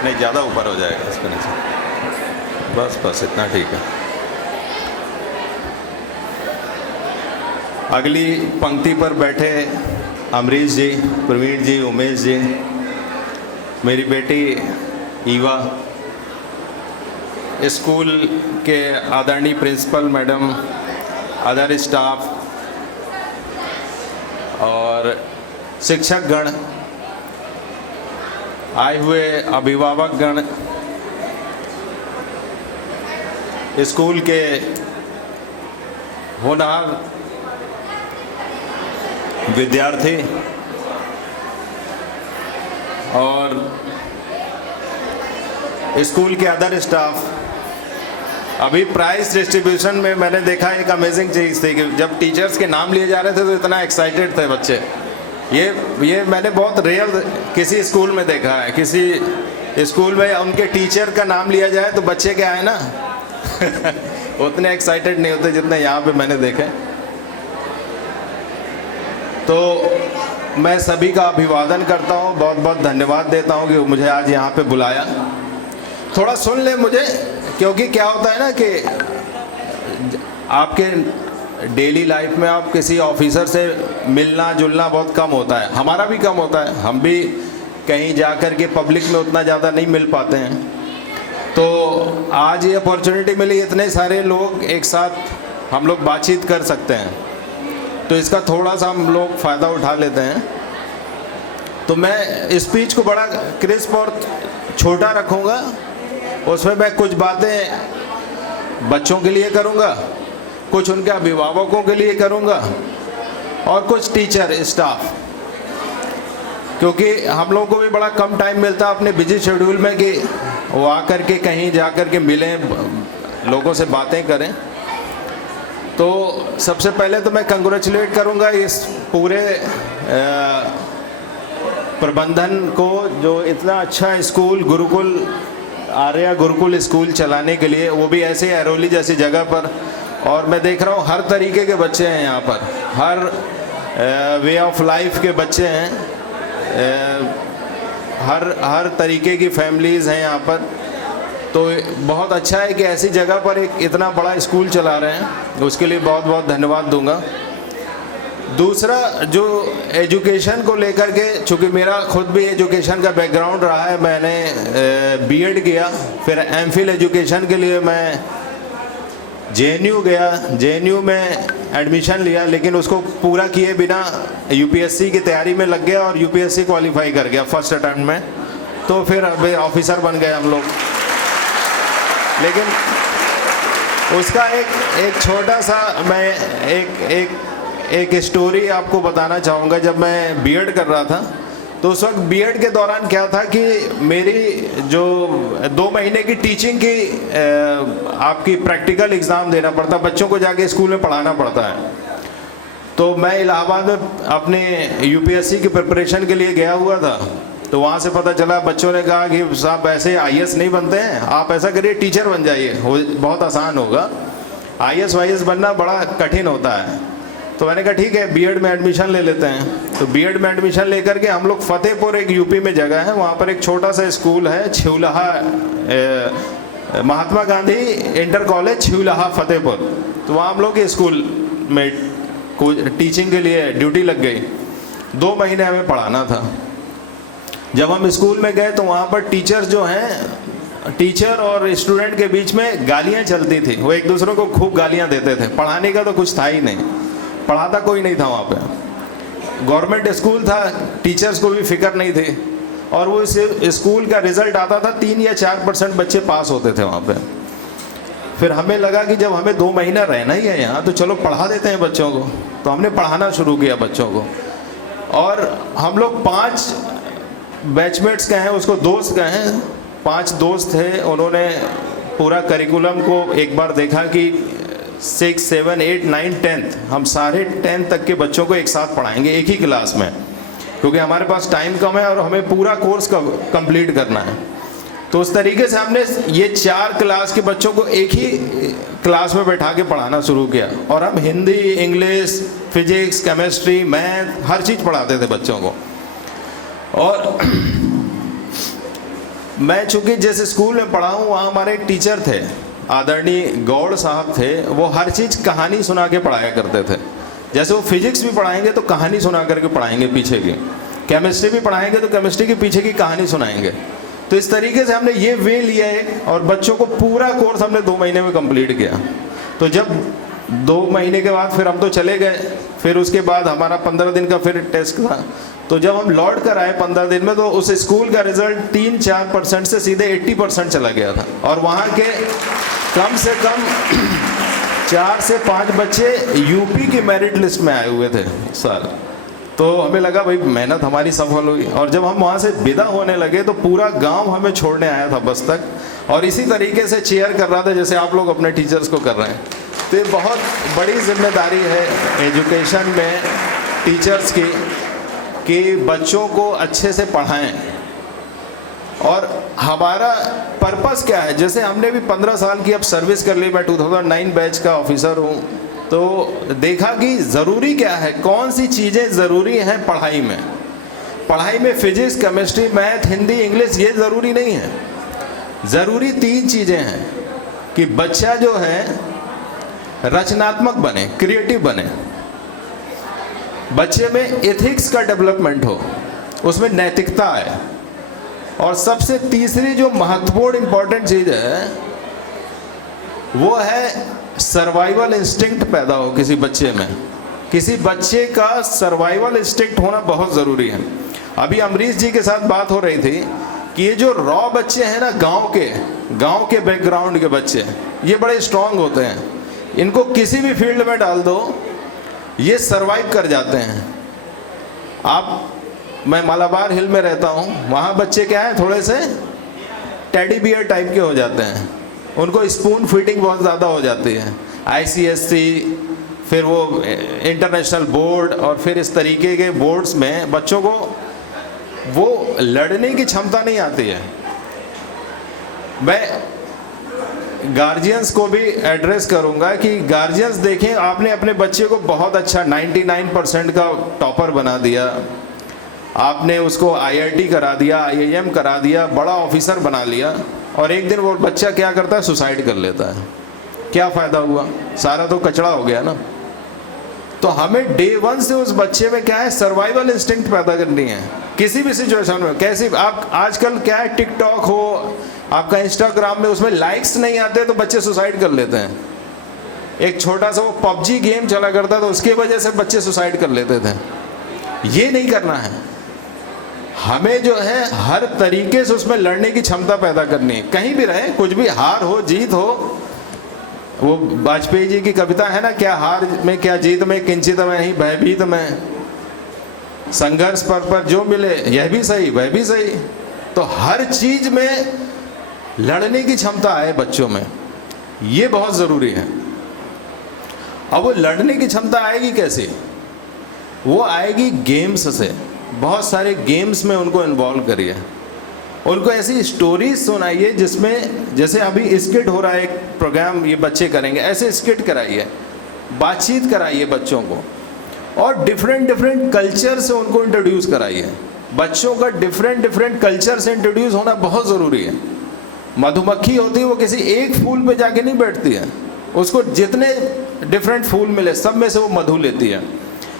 नहीं ज़्यादा ऊपर हो जाएगा इसके नीचे, बस इतना ठीक है। अगली पंक्ति पर बैठे अमरीश जी, प्रवीण जी, उमेश जी, मेरी बेटी ईवा, स्कूल के आदरणीय प्रिंसिपल मैडम, अदर स्टाफ और शिक्षक गण, आए हुए अभिभावक गण, स्कूल के होनहार विद्यार्थी और स्कूल के अदर स्टाफ, अभी प्राइज डिस्ट्रीब्यूशन में मैंने देखा एक अमेजिंग चीज़ थी कि जब टीचर्स के नाम लिए जा रहे थे तो इतना एक्साइटेड थे बच्चे। ये मैंने बहुत रेयर किसी स्कूल में देखा है। किसी स्कूल में उनके टीचर का नाम लिया जाए तो बच्चे क्या है ना उतने एक्साइटेड नहीं होते जितने यहाँ पे मैंने देखे। तो मैं सभी का अभिवादन करता हूँ, बहुत बहुत धन्यवाद देता हूँ कि मुझे आज यहाँ पे बुलाया। थोड़ा सुन ले मुझे, क्योंकि क्या होता है ना कि आपके डेली लाइफ में आप किसी ऑफिसर से मिलना जुलना बहुत कम होता है, हमारा भी कम होता है, हम भी कहीं जाकर के पब्लिक में उतना ज़्यादा नहीं मिल पाते हैं। तो आज ये अपॉर्चुनिटी मिली, इतने सारे लोग एक साथ हम लोग बातचीत कर सकते हैं, तो इसका थोड़ा सा हम लोग फ़ायदा उठा लेते हैं। तो मैं स्पीच को बड़ा क्रिस्प और छोटा रखूँगा, उसमें मैं कुछ बातें बच्चों के लिए करूँगा, कुछ उनके अभिभावकों के लिए करूँगा और कुछ टीचर स्टाफ, क्योंकि हम लोगों को भी बड़ा कम टाइम मिलता है अपने बिजी शेड्यूल में कि वो आकर के कहीं जाकर के मिलें, लोगों से बातें करें। तो सबसे पहले तो मैं कंग्रेचुलेट करूँगा इस पूरे प्रबंधन को जो इतना अच्छा स्कूल गुरुकुल आर्या गुरुकुल स्कूल चलाने के लिए, वो भी ऐसे एरोली जैसी जगह पर। और मैं देख रहा हूँ हर तरीके के बच्चे हैं यहाँ पर, हर वे ऑफ लाइफ के बच्चे हैं, हर तरीके की फैमिलीज़ हैं यहाँ पर। तो बहुत अच्छा है कि ऐसी जगह पर एक इतना बड़ा स्कूल चला रहे हैं, उसके लिए बहुत बहुत धन्यवाद दूंगा। दूसरा, जो एजुकेशन को लेकर के, चूँकि मेरा खुद भी एजुकेशन का बैकग्राउंड रहा है, मैंने बीएड किया, फिर एमफिल एजुकेशन के लिए मैं जेएनयू गया, जेएनयू में एडमिशन लिया, लेकिन उसको पूरा किए बिना यूपीएससी की तैयारी में लग गया और यूपीएससी क्वालिफाई कर गया फर्स्ट अटेम्प्ट में। तो फिर अभी ऑफिसर बन गए हम लोग। लेकिन उसका एक छोटा सा मैं एक स्टोरी आपको बताना चाहूँगा। जब मैं बीएड कर रहा था तो उस वक्त बीएड के दौरान क्या था कि मेरी जो 2 महीने की टीचिंग की आपकी प्रैक्टिकल एग्ज़ाम देना पड़ता, बच्चों को जाके स्कूल में पढ़ाना पड़ता है। तो मैं इलाहाबाद में अपने यूपीएससी की प्रिपरेशन के लिए गया हुआ था। तो वहाँ से पता चला, बच्चों ने कहा कि साहब ऐसे आईएएस नहीं बनते हैं, आप ऐसा करिए टीचर बन जाइए, बहुत आसान होगा, आईएएस वाईएएस बनना बड़ा कठिन होता है। तो मैंने कहा ठीक है, बीएड में एडमिशन ले लेते हैं। तो बीएड में एडमिशन लेकर के हम लोग फतेहपुर, एक यूपी में जगह है, वहाँ पर एक छोटा सा स्कूल है, छिवलाहा, महात्मा गांधी इंटर कॉलेज छिवलाहा फतेहपुर। तो वहाँ हम लोग के स्कूल में टीचिंग के लिए ड्यूटी लग गई। 2 महीने हमें पढ़ाना था। जब हम स्कूल में गए तो वहाँ पर टीचर्स जो हैं, टीचर और स्टूडेंट के बीच में गालियाँ चलती थी, वो एक दूसरे को खूब गालियाँ देते थे। पढ़ाने का तो कुछ था ही नहीं, पढ़ाता कोई नहीं था वहाँ पे। गवर्नमेंट स्कूल था, टीचर्स को भी फिक्र नहीं थी, और वो इस स्कूल का रिजल्ट आता था 3 या 4% बच्चे पास होते थे वहाँ पे। फिर हमें लगा कि जब हमें 2 महीना रहना ही है यहाँ, तो चलो पढ़ा देते हैं बच्चों को। तो हमने पढ़ाना शुरू किया बच्चों को, और हम लोग 5 बैचमेट्स कहे हैं, उसको दोस्त कहे हैं, 5 दोस्त थे। उन्होंने पूरा करिकुलम को एक बार देखा कि 6, 7, 8, 9, 10 हम सारे 10 तक के बच्चों को एक साथ पढ़ाएंगे एक ही क्लास में, क्योंकि हमारे पास टाइम कम है और हमें पूरा कोर्स कंप्लीट करना है। तो उस तरीके से हमने ये 4 क्लास के बच्चों को एक ही क्लास में बैठा के पढ़ाना शुरू किया, और हम Hindi, English, physics, chemistry, math, हर चीज़ पढ़ाते थे बच्चों को। और मैं चूँकि जिस स्कूल में पढ़ा हूँ वहाँ हमारे एक टीचर थे, आदरणीय गौड़ साहब थे। वो हर चीज़ कहानी सुना के पढ़ाया करते थे। जैसे वो फिजिक्स भी पढ़ाएंगे तो कहानी सुना करके पढ़ाएंगे पीछे की, केमिस्ट्री भी पढ़ाएंगे तो केमिस्ट्री के पीछे की कहानी सुनाएंगे। तो इस तरीके से हमने ये वे लिया है, और बच्चों को पूरा कोर्स हमने 2 महीने में कंप्लीट किया। तो जब 2 महीने के बाद फिर हम तो चले गए, फिर उसके बाद हमारा 15 दिन का फिर टेस्ट था। तो जब हम लौट कर आए 15 दिन में, तो उस स्कूल का रिजल्ट 3-4% से सीधे 80% चला गया था, और वहाँ के कम से कम 4 से 5 बच्चे यूपी की मेरिट लिस्ट में आए हुए थे सर। तो हमें लगा भाई मेहनत हमारी सफल हुई। और जब हम वहाँ से विदा होने लगे तो पूरा गांव हमें छोड़ने आया था बस तक, और इसी तरीके से चेयर कर रहा था जैसे आप लोग अपने टीचर्स को कर रहे हैं। तो ये बहुत बड़ी जिम्मेदारी है एजुकेशन में टीचर्स की कि बच्चों को अच्छे से पढ़ाएं। और हमारा पर्पस क्या है, जैसे हमने भी 15 साल की अब सर्विस कर ली, मैं 2009 बैच का ऑफिसर हूँ, तो देखा कि ज़रूरी क्या है, कौन सी चीज़ें ज़रूरी हैं पढ़ाई में। पढ़ाई में फिजिक्स, केमिस्ट्री, मैथ, हिंदी, इंग्लिश ये ज़रूरी नहीं है। ज़रूरी 3 चीज़ें हैं कि बच्चा जो है रचनात्मक बने, क्रिएटिव बने, बच्चे में एथिक्स का डेवलपमेंट हो, उसमें नैतिकता आए, और सबसे तीसरी जो महत्वपूर्ण इंपॉर्टेंट चीज़ है वो है सर्वाइवल इंस्टिंक्ट पैदा हो किसी बच्चे में। किसी बच्चे का सर्वाइवल इंस्टिंक्ट होना बहुत ज़रूरी है। अभी अमरीश जी के साथ बात हो रही थी कि ये जो रॉ बच्चे हैं ना, गांव के बैकग्राउंड के बच्चे, ये बड़े स्ट्रांग होते हैं। इनको किसी भी फील्ड में डाल दो, ये सरवाइव कर जाते हैं। मैं मालाबार हिल में रहता हूँ, वहाँ बच्चे क्या हैं, थोड़े से टेडी बियर टाइप के हो जाते हैं, उनको स्पून फीडिंग बहुत ज़्यादा हो जाती है। ICSE, फिर वो इंटरनेशनल बोर्ड, और फिर इस तरीके के बोर्ड्स में बच्चों को वो लड़ने की क्षमता नहीं आती है। मैं गार्जियंस को भी एड्रेस करूंगा कि गार्जियंस देखें, आपने अपने बच्चे को बहुत अच्छा 99% का टॉपर बना दिया, आपने उसको IIT करा दिया, IIM करा दिया, बड़ा ऑफिसर बना लिया, और एक दिन वो बच्चा क्या करता है, सुसाइड कर लेता है। क्या फ़ायदा हुआ, सारा तो कचड़ा हो गया ना। तो हमें डे 1 से उस बच्चे में क्या है, सर्वाइवल इंस्टिंक्ट पैदा करनी है किसी भी सिचुएशन में। कैसी आप आजकल क्या है, टिकटॉक हो, आपका इंस्टाग्राम में, उसमें लाइक्स नहीं आते तो बच्चे सुसाइड कर लेते हैं। एक छोटा सा वो PUBG गेम चला करता तो उसकी वजह से बच्चे सुसाइड कर लेते थे। ये नहीं करना है हमें, जो है हर तरीके से उसमें लड़ने की क्षमता पैदा करनी है। कहीं भी रहे, कुछ भी, हार हो जीत हो। वो वाजपेयी जी की कविता है ना, क्या हार में क्या जीत में, किंचित में नहीं भयभीत में, संघर्ष पर जो मिले यह भी सही वह भी सही। तो हर चीज में लड़ने की क्षमता आए बच्चों में, ये बहुत ज़रूरी है। अब वो लड़ने की क्षमता आएगी कैसे, वो आएगी गेम्स से। बहुत सारे गेम्स में उनको इन्वॉल्व करिए, उनको ऐसी स्टोरीज सुनाइए जिसमें, जैसे अभी स्किट हो रहा है, एक प्रोग्राम ये बच्चे करेंगे, ऐसे स्किट कराइए, बातचीत कराइए बच्चों को, और डिफरेंट कल्चर से उनको इंट्रोड्यूस कराइए। बच्चों का डिफरेंट कल्चर से इंट्रोड्यूस होना बहुत ज़रूरी है। मधुमक्खी होती है, वो किसी एक फूल पे जाके नहीं बैठती है, उसको जितने डिफरेंट फूल मिले सब में से वो मधु लेती है।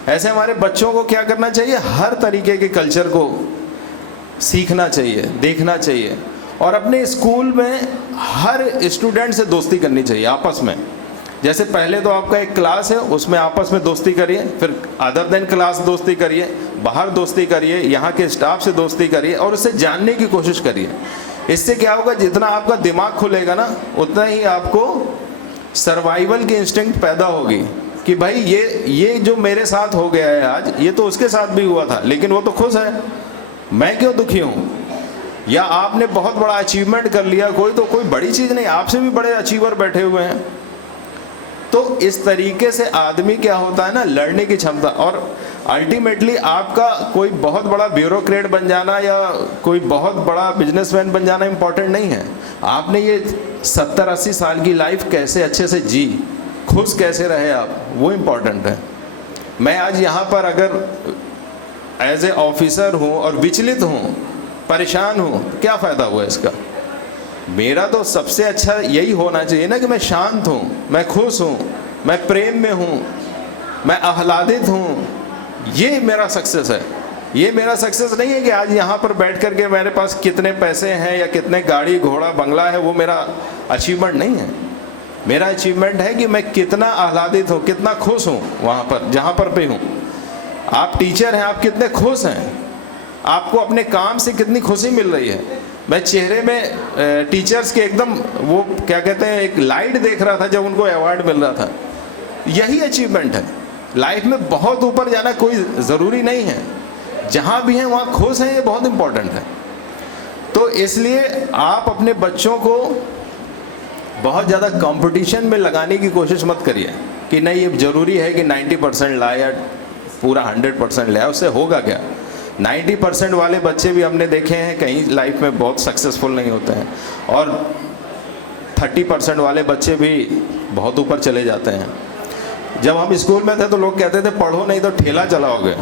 ऐसे हमारे बच्चों को क्या करना चाहिए, हर तरीके के कल्चर को सीखना चाहिए, देखना चाहिए, और अपने स्कूल में हर स्टूडेंट से दोस्ती करनी चाहिए आपस में। जैसे पहले तो आपका एक क्लास है, उसमें आपस में दोस्ती करिए, फिर अदर देन क्लास दोस्ती करिए, बाहर दोस्ती करिए, यहाँ के स्टाफ से दोस्ती करिए, और उससे जानने की कोशिश करिए। इससे क्या होगा, जितना आपका दिमाग खुलेगा ना, उतना ही आपको सर्वाइवल की इंस्टिंक्ट पैदा होगी कि भाई ये जो मेरे साथ हो गया है आज, ये तो उसके साथ भी हुआ था, लेकिन वो तो खुश है, मैं क्यों दुखी हूँ। या आपने बहुत बड़ा अचीवमेंट कर लिया, कोई बड़ी चीज़ नहीं, आपसे भी बड़े अचीवर बैठे हुए हैं। तो इस तरीके से आदमी क्या होता है ना, लड़ने की क्षमता। और अल्टीमेटली आपका कोई बहुत बड़ा ब्यूरोक्रेट बन जाना या कोई बहुत बड़ा बिजनेसमैन बन जाना इम्पोर्टेंट नहीं है। आपने ये 70-80 साल की लाइफ कैसे अच्छे से जी, खुश कैसे रहे आप, वो इम्पोर्टेंट है। मैं आज यहाँ पर अगर एज ए ऑफिसर हूँ और विचलित हूँ, परेशान हूँ, क्या फ़ायदा हुआ इसका। मेरा तो सबसे अच्छा यही होना चाहिए ना कि मैं शांत हूँ, मैं खुश हूँ, मैं प्रेम में हूँ, मैं आह्लादित हूँ। ये मेरा सक्सेस है। ये मेरा सक्सेस नहीं है कि आज यहाँ पर बैठ कर के मेरे पास कितने पैसे हैं या कितने गाड़ी घोड़ा बंगला है, वो मेरा अचीवमेंट नहीं है। मेरा अचीवमेंट है कि मैं कितना आह्लादित हूँ, कितना खुश हूँ वहाँ पर जहाँ पर भी हूँ। आप टीचर हैं, आप कितने खुश हैं, आपको अपने काम से कितनी खुशी मिल रही है। मैं चेहरे में टीचर्स के एकदम वो क्या कहते हैं एक लाइट देख रहा था जब उनको अवार्ड मिल रहा था। यही अचीवमेंट है लाइफ में। बहुत ऊपर जाना कोई ज़रूरी नहीं है, जहाँ भी हैं वहाँ खुश हैं, ये बहुत इम्पोर्टेंट है। तो इसलिए आप अपने बच्चों को बहुत ज़्यादा कंपटीशन में लगाने की कोशिश मत करिए कि नहीं ये ज़रूरी है कि 90% लाए या पूरा 100% लाए, उससे होगा क्या। 90% वाले बच्चे भी हमने देखे हैं कहीं लाइफ में बहुत सक्सेसफुल नहीं होते हैं, और 30% वाले बच्चे भी बहुत ऊपर चले जाते हैं। जब हम स्कूल में थे तो लोग कहते थे पढ़ो नहीं तो ठेला चलाओगे।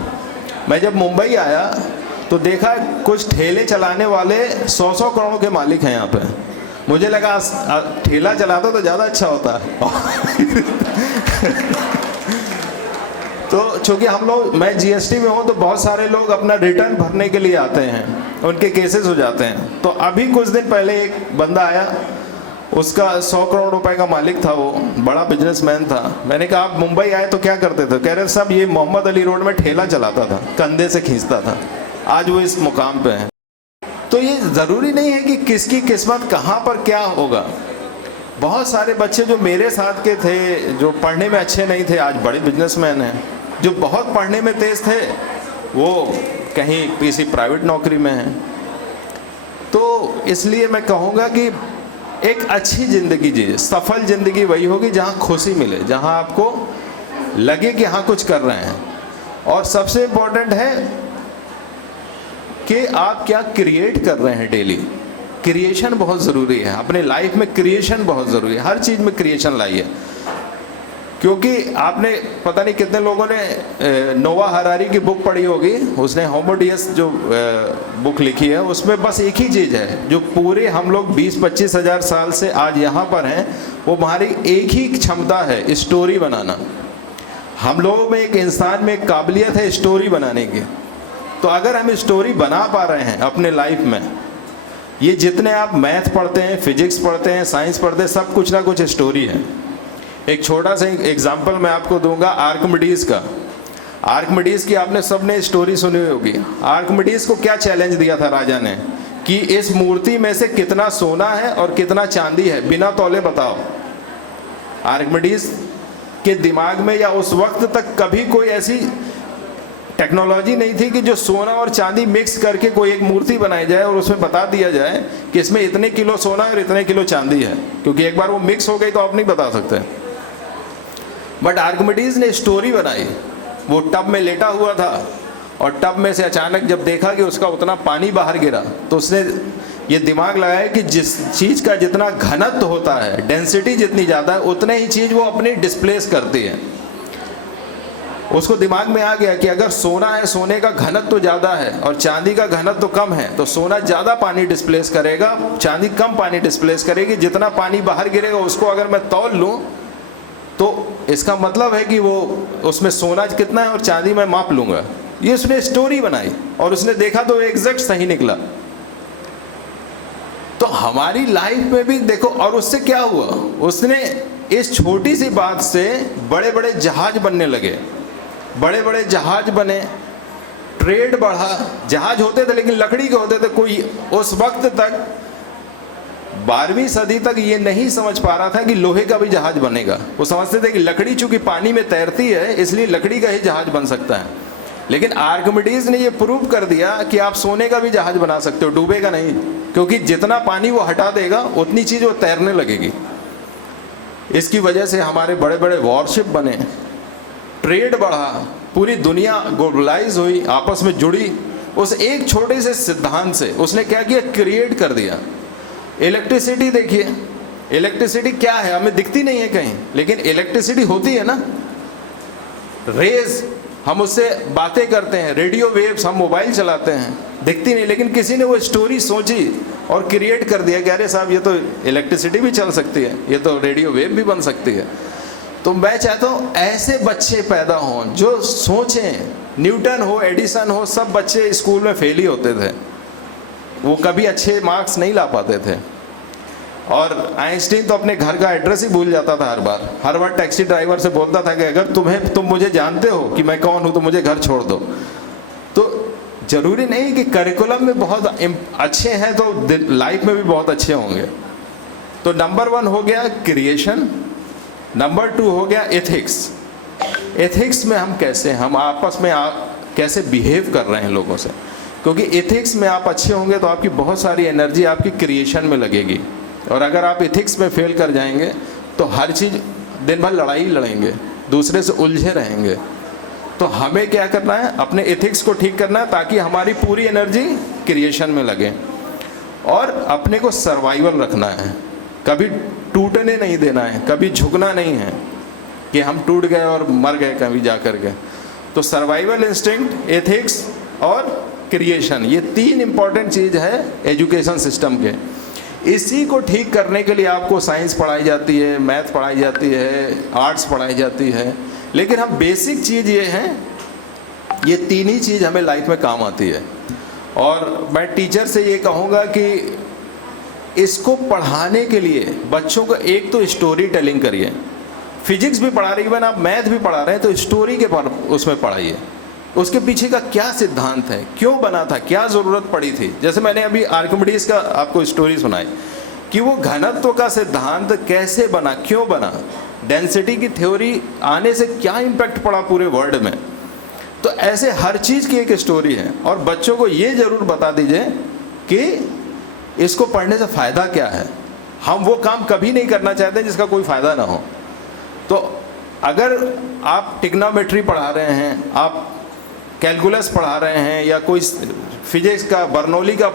मैं जब मुंबई आया तो देखा कुछ ठेले चलाने वाले 100 करोड़ के मालिक हैं यहाँ पे। मुझे लगा ठेला चलाता तो ज़्यादा अच्छा होता तो चूँकि हम लोग, मैं जीएसटी में हूँ तो बहुत सारे लोग अपना रिटर्न भरने के लिए आते हैं, उनके केसेस हो जाते हैं। तो अभी कुछ दिन पहले एक बंदा आया, उसका 100 करोड़ रुपए का मालिक था, वो बड़ा बिजनेसमैन था। मैंने कहा आप मुंबई आए तो क्या करते थे? कह रहे साहब ये मोहम्मद अली रोड में ठेला चलाता था, कंधे से खींचता था, आज वो इस मुकाम पे है। तो ये ज़रूरी नहीं है कि किसकी किस्मत कहाँ पर क्या होगा। बहुत सारे बच्चे जो मेरे साथ के थे, जो पढ़ने में अच्छे नहीं थे, आज बड़े बिजनेसमैन हैं। जो बहुत पढ़ने में तेज़ थे वो कहीं किसी प्राइवेट नौकरी में हैं। तो इसलिए मैं कहूँगा कि एक अच्छी ज़िंदगी जिए। सफल ज़िंदगी वही होगी जहाँ खुशी मिले, जहाँ आपको लगे कि हाँ कुछ कर रहे हैं। और सबसे इम्पोर्टेंट है कि आप क्या क्रिएट कर रहे हैं डेली। क्रिएशन बहुत ज़रूरी है अपने लाइफ में, क्रिएशन बहुत ज़रूरी है। हर चीज़ में क्रिएशन लाइए, क्योंकि आपने पता नहीं कितने लोगों ने नोवा हरारी की बुक पढ़ी होगी। उसने होमो डियस जो बुक लिखी है, उसमें बस एक ही चीज़ है जो पूरे हम लोग 20-25 हज़ार साल से आज यहाँ पर हैं, वो हमारी एक ही क्षमता है, स्टोरी बनाना। हम लोगों में, एक इंसान में एक काबिलियत है स्टोरी बनाने की। तो अगर हम स्टोरी बना पा रहे हैं अपने लाइफ में, ये जितने आप मैथ पढ़ते हैं, फिजिक्स पढ़ते हैं, साइंस पढ़ते हैं, सब कुछ ना कुछ स्टोरी है। एक छोटा सा एग्जाम्पल मैं आपको दूंगा आर्किमिडीज का। आर्किमिडीज की आपने सबने स्टोरी सुनी होगी। आर्किमिडीज को क्या चैलेंज दिया था राजा ने कि इस मूर्ति में से कितना सोना है और कितना चांदी है, बिना तौले बताओ। आर्किमिडीज के दिमाग में या उस वक्त तक कभी कोई ऐसी टेक्नोलॉजी नहीं थी कि जो सोना और चांदी मिक्स करके कोई एक मूर्ति बनाई जाए और उसमें बता दिया जाए कि इसमें इतने किलो सोना और इतने किलो चांदी है, क्योंकि एक बार वो मिक्स हो गई तो आप नहीं बता सकते। बट आर्किमिडीज ने स्टोरी बनाई। वो टब में लेटा हुआ था और टब में से अचानक जब देखा कि उसका उतना पानी बाहर गिरा, तो उसने ये दिमाग लगाया कि जिस चीज़ का जितना घनत्व होता है, डेंसिटी जितनी ज़्यादा है, उतने ही चीज़ वो अपनी डिस्प्लेस करती है। उसको दिमाग में आ गया कि अगर सोना है, सोने का घनत्व तो ज़्यादा है और चांदी का घनत्व तो कम है, तो सोना ज़्यादा पानी डिस्प्लेस करेगा, चांदी कम पानी डिस्प्लेस करेगी। जितना पानी बाहर गिरेगा उसको अगर मैं तौल लूँ तो इसका मतलब है कि वो उसमें सोना कितना है और चांदी मैं माप लूँगा। ये उसने स्टोरी बनाई और उसने देखा तो एग्जैक्ट सही निकला। तो हमारी लाइफ में भी देखो, और उससे क्या हुआ, उसने इस छोटी सी बात से बड़े बड़े जहाज बनने लगे, बड़े बड़े जहाज बने, ट्रेड बढ़ा। जहाज होते थे लेकिन लकड़ी के होते थे। कोई उस वक्त तक 12वीं सदी तक ये नहीं समझ पा रहा था कि लोहे का भी जहाज बनेगा। वो समझते थे कि लकड़ी चूंकि पानी में तैरती है इसलिए लकड़ी का ही जहाज बन सकता है। लेकिन आर्किमिडीज ने ये प्रूव कर दिया कि आप सोने का भी जहाज बना सकते हो, डूबेगा नहीं, क्योंकि जितना पानी वो हटा देगा उतनी चीज़ वो तैरने लगेगी। इसकी वजह से हमारे बड़े बड़े वॉरशिप बने, ट्रेड बढ़ा, पूरी दुनिया ग्लोबलाइज हुई, आपस में जुड़ी। उस एक छोटे से सिद्धांत से उसने क्या किया, क्रिएट कर दिया। इलेक्ट्रिसिटी देखिए, इलेक्ट्रिसिटी क्या है, हमें दिखती नहीं है कहीं, लेकिन इलेक्ट्रिसिटी होती है ना। रेज, हम उससे बातें करते हैं, रेडियो वेव्स, हम मोबाइल चलाते हैं, दिखती नहीं, लेकिन किसी ने वो स्टोरी सोची और क्रिएट कर दिया कि अरे साहब ये तो इलेक्ट्रिसिटी भी चल सकती है, ये तो रेडियो वेव भी बन सकती है। तो मैं चाहता हूँ ऐसे बच्चे पैदा हों जो सोचें। न्यूटन हो, एडिसन हो, सब बच्चे स्कूल में फेल ही होते थे, वो कभी अच्छे मार्क्स नहीं ला पाते थे। और आइंस्टीन तो अपने घर का एड्रेस ही भूल जाता था हर बार टैक्सी ड्राइवर से बोलता था कि अगर तुम मुझे जानते हो कि मैं कौन हूँ तो मुझे घर छोड़ दो। तो जरूरी नहीं कि करिकुलम में बहुत अच्छे हैं तो लाइफ में भी बहुत अच्छे होंगे। तो नंबर 1 हो गया क्रिएशन, नंबर 2 हो गया एथिक्स। एथिक्स में हम आपस में कैसे बिहेव कर रहे हैं लोगों से, क्योंकि एथिक्स में आप अच्छे होंगे तो आपकी बहुत सारी एनर्जी आपकी क्रिएशन में लगेगी, और अगर आप एथिक्स में फेल कर जाएंगे तो हर चीज़ दिन भर लड़ाई लड़ेंगे, दूसरे से उलझे रहेंगे। तो हमें क्या करना है, अपने एथिक्स को ठीक करना है ताकि हमारी पूरी एनर्जी क्रिएशन में लगे, और अपने को सर्वाइवल रखना है, कभी टूटने नहीं देना है, कभी झुकना नहीं है कि हम टूट गए और मर गए कभी जा कर के। तो सर्वाइवल इंस्टिंक्ट, एथिक्स और क्रिएशन, ये 3 इंपॉर्टेंट चीज़ है एजुकेशन सिस्टम के। इसी को ठीक करने के लिए आपको साइंस पढ़ाई जाती है, मैथ पढ़ाई जाती है, आर्ट्स पढ़ाई जाती है, लेकिन हम बेसिक चीज़ ये हैं, ये 3 ही चीज़ हमें लाइफ में काम आती है। और मैं टीचर से ये कहूँगा कि इसको पढ़ाने के लिए बच्चों को एक तो स्टोरी टेलिंग करिए। फिजिक्स भी पढ़ा रही है, आप मैथ भी पढ़ा रहे हैं तो स्टोरी के पर उसमें पढ़ाइए, उसके पीछे का क्या सिद्धांत है, क्यों बना था, क्या ज़रूरत पड़ी थी। जैसे मैंने अभी आर्किमिडीज का आपको स्टोरी सुनाई कि वो घनत्व का सिद्धांत कैसे बना, क्यों बना, डेंसिटी की थ्योरी आने से क्या इम्पैक्ट पड़ा पूरे वर्ल्ड में। तो ऐसे हर चीज़ की एक स्टोरी है, और बच्चों को ये ज़रूर बता दीजिए कि इसको पढ़ने से फ़ायदा क्या है। हम वो काम कभी नहीं करना चाहते जिसका कोई फ़ायदा ना हो। तो अगर आप टिग्नोमेट्री पढ़ा रहे हैं, आप कैलकुलस पढ़ा रहे हैं, या कोई फिजिक्स का बर्नौली का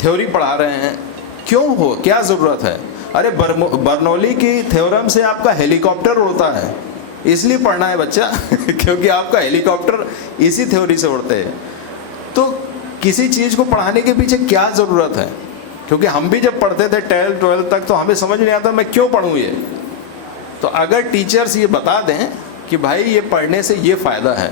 थ्योरी पढ़ा रहे हैं, क्यों हो, क्या ज़रूरत है। अरे बर्नौली की थ्योरम से आपका हेलीकॉप्टर उड़ता है, इसलिए पढ़ना है बच्चा क्योंकि आपका हेलीकॉप्टर इसी थ्योरी से उड़ते हैं। तो किसी चीज़ को पढ़ाने के पीछे क्या ज़रूरत है, क्योंकि हम भी जब पढ़ते थे 12th तक तो हमें समझ नहीं आता मैं क्यों पढ़ूँ ये। तो अगर टीचर्स ये बता दें कि भाई ये पढ़ने से ये फ़ायदा है,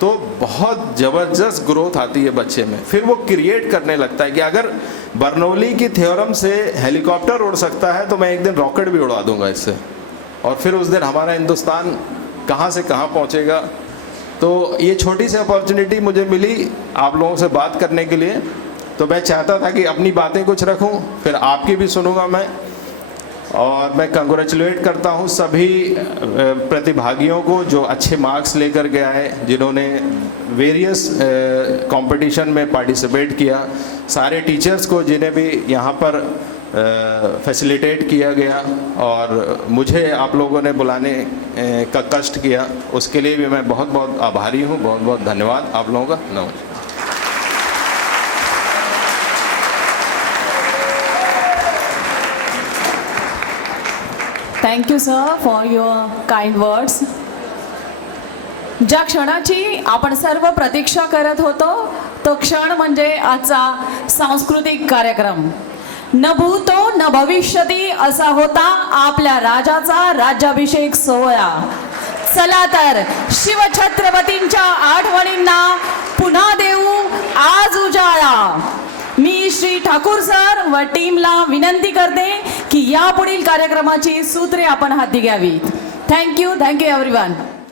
तो बहुत ज़बरदस्त ग्रोथ आती है बच्चे में। फिर वो क्रिएट करने लगता है कि अगर बर्नौली की थ्योरम से हेलीकॉप्टर उड़ सकता है तो मैं एक दिन रॉकेट भी उड़ा दूंगा इससे, और फिर उस दिन हमारा हिंदुस्तान कहाँ से कहाँ पहुँचेगा। तो ये छोटी सी अपॉर्चुनिटी मुझे मिली आप लोगों से बात करने के लिए, तो मैं चाहता था कि अपनी बातें कुछ रखूं, फिर आपकी भी सुनूंगा मैं। और मैं कंग्रेचुलेट करता हूं सभी प्रतिभागियों को जो अच्छे मार्क्स लेकर के आए, जिन्होंने वेरियस कंपटीशन में पार्टिसिपेट किया, सारे टीचर्स को जिन्हें भी यहाँ पर फैसिलिटेट किया गया, और मुझे आप लोगों ने बुलाने का कष्ट किया, उसके लिए भी मैं बहुत बहुत आभारी हूँ। बहुत बहुत धन्यवाद आप लोगों का। नमस्कार। Thank you sir for your kind words. ज्या क्षणाची आपण सर्व प्रतीक्षा करत होतो तो क्षण म्हणजे आजचा सांस्कृतिक कार्यक्रम. न भूतो न भविष्यती असा होता आपल्या राजाचा राज्याभिषेक सोहळा. चला तर शिवछत्रपतींच्या आठवणींना पुन्हा देऊ आज उजाळा. मी श्री ठाकूर सर व टीमला विनंती करते की यापुढील कार्यक्रमाची सूत्रे आपण हाती घ्यावी. Thank you everyone.